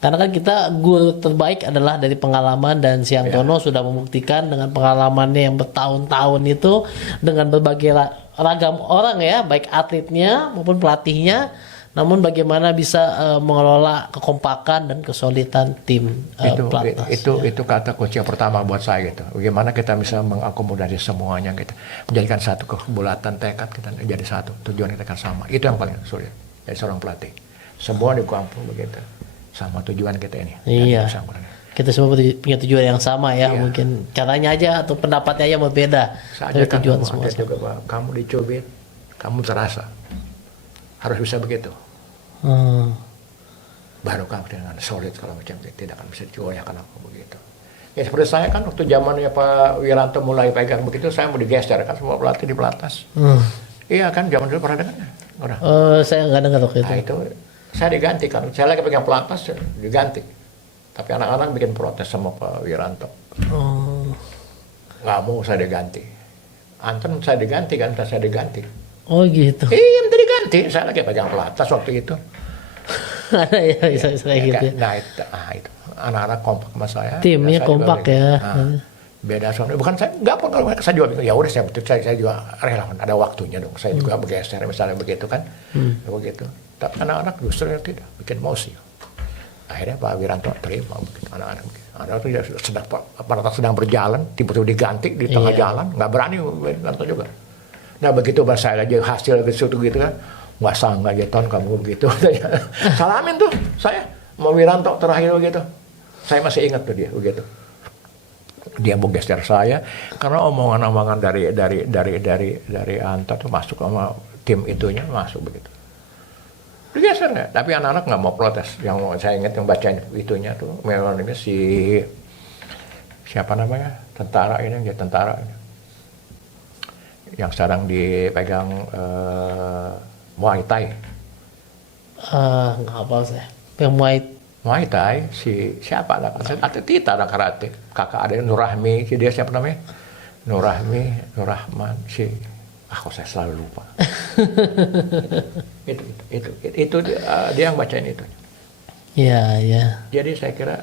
Karena kan kita guru terbaik adalah dari pengalaman, dan Siang Tono sudah membuktikan dengan pengalamannya yang bertahun-tahun itu dengan berbagai ragam orang ya, baik atletnya maupun pelatihnya. Namun bagaimana bisa mengelola kekompakan dan kesulitan tim pelatnas. Itu kata kunci yang pertama buat saya gitu. Bagaimana kita bisa mengakomodasi semuanya gitu. Menjadikan satu kebulatan tekad kita jadi satu. Tujuan kita kan sama. Itu yang paling sulit dari seorang pelatih. Semua dikumpul begitu. Sama tujuan kita ini. Iya. Kita semua punya tujuan yang sama ya. Iya. Mungkin caranya aja atau pendapatnya aja berbeda. Saja kan tujuan semua. Juga, kamu dicubit, kamu terasa. Harus bisa begitu. Baru kamu dengan solid, kalau macam itu tidak akan bisa digoyahkan apa begitu. Ya seperti saya kan waktu zamannya Pak Wiranto mulai pegang begitu, saya mau digeser kan semua pelatih di pelatnas. Iya kan, zaman dulu pernah dengar? Saya nggak dengar waktu itu. Nah itu saya diganti kan, saya lagi pegang pelatnas diganti. Tapi anak-anak bikin protes sama Pak Wiranto. Nggak mau saya diganti. Anton saya diganti kan, saya diganti. Oh gitu. Iya, minta diganti. Saya lagi pegang pelatnas waktu itu. Ada ya, bisa gitu. Nah itu anak-anak kompak sama saya. Timnya kompak ya. Beda soalnya. Bukan saya, nggak pun kalau saya juga bingung. Ya udah saya juga relawan. Ada waktunya dong. Saya juga bergeser misalnya begitu kan. Begitu. Tapi anak-anak justru tidak bikin emosi. Akhirnya Pak Wiranto terima begitu. Anak-anak begitu. Anak-anak sedang berjalan, tiba-tiba diganti di tengah jalan. Nggak berani Wiranto juga. Nah begitu saya aja hasil gitu kan, nggak sangka aja Ton kamu begitu. Salamin tuh saya mau Wiranto terakhir begitu. Saya masih ingat tuh dia begitu. dia mau geser saya karena omongan-omongan dari Anta tuh masuk sama tim itunya masuk begitu. Digeser nggak? Tapi anak-anak nggak mau protes. Yang saya ingat yang bacain itunya tuh memang ini si siapa namanya tentara ini dia tentara ini. Yang sekarang dipegang Muay Thai. Nggak apa saya. Yang Muay Thai si siapa lah atlet kita anak karate kakak ada Nurrahmi si dia siapa namanya Nurrahman si kok saya selalu lupa itu dia yang bacain itu ya. jadi saya kira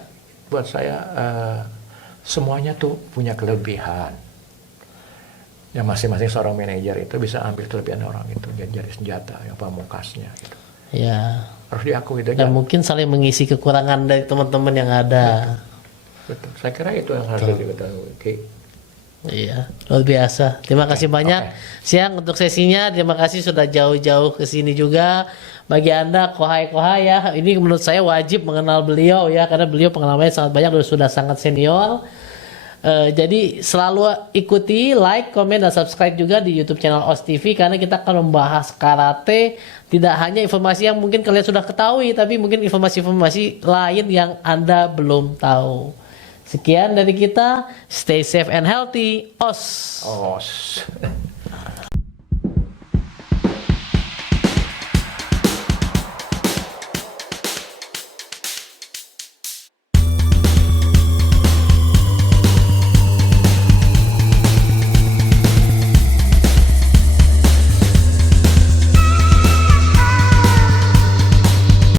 buat saya semuanya tuh punya kelebihan yang masing-masing seorang manajer itu bisa ambil kelebihan orang itu jadi senjata yang pamungkasnya gitu. Ya. Harus diakui itu Dan mungkin saling mengisi kekurangan dari teman-teman yang ada. Betul. Saya kira itu yang harus diketahui. Iya, luar biasa. Terima kasih banyak. Siang untuk sesinya. Terima kasih sudah jauh-jauh ke sini juga. Bagi Anda kohai-kohai ya. Ini menurut saya wajib mengenal beliau ya karena beliau pengalamannya sangat banyak dan sudah sangat senior. Jadi selalu ikuti, like, komen, dan subscribe juga di YouTube channel OS TV karena kita akan membahas karate. Tidak hanya informasi yang mungkin kalian sudah ketahui, tapi mungkin informasi-informasi lain yang Anda belum tahu. Sekian dari kita, stay safe and healthy, OS. OS.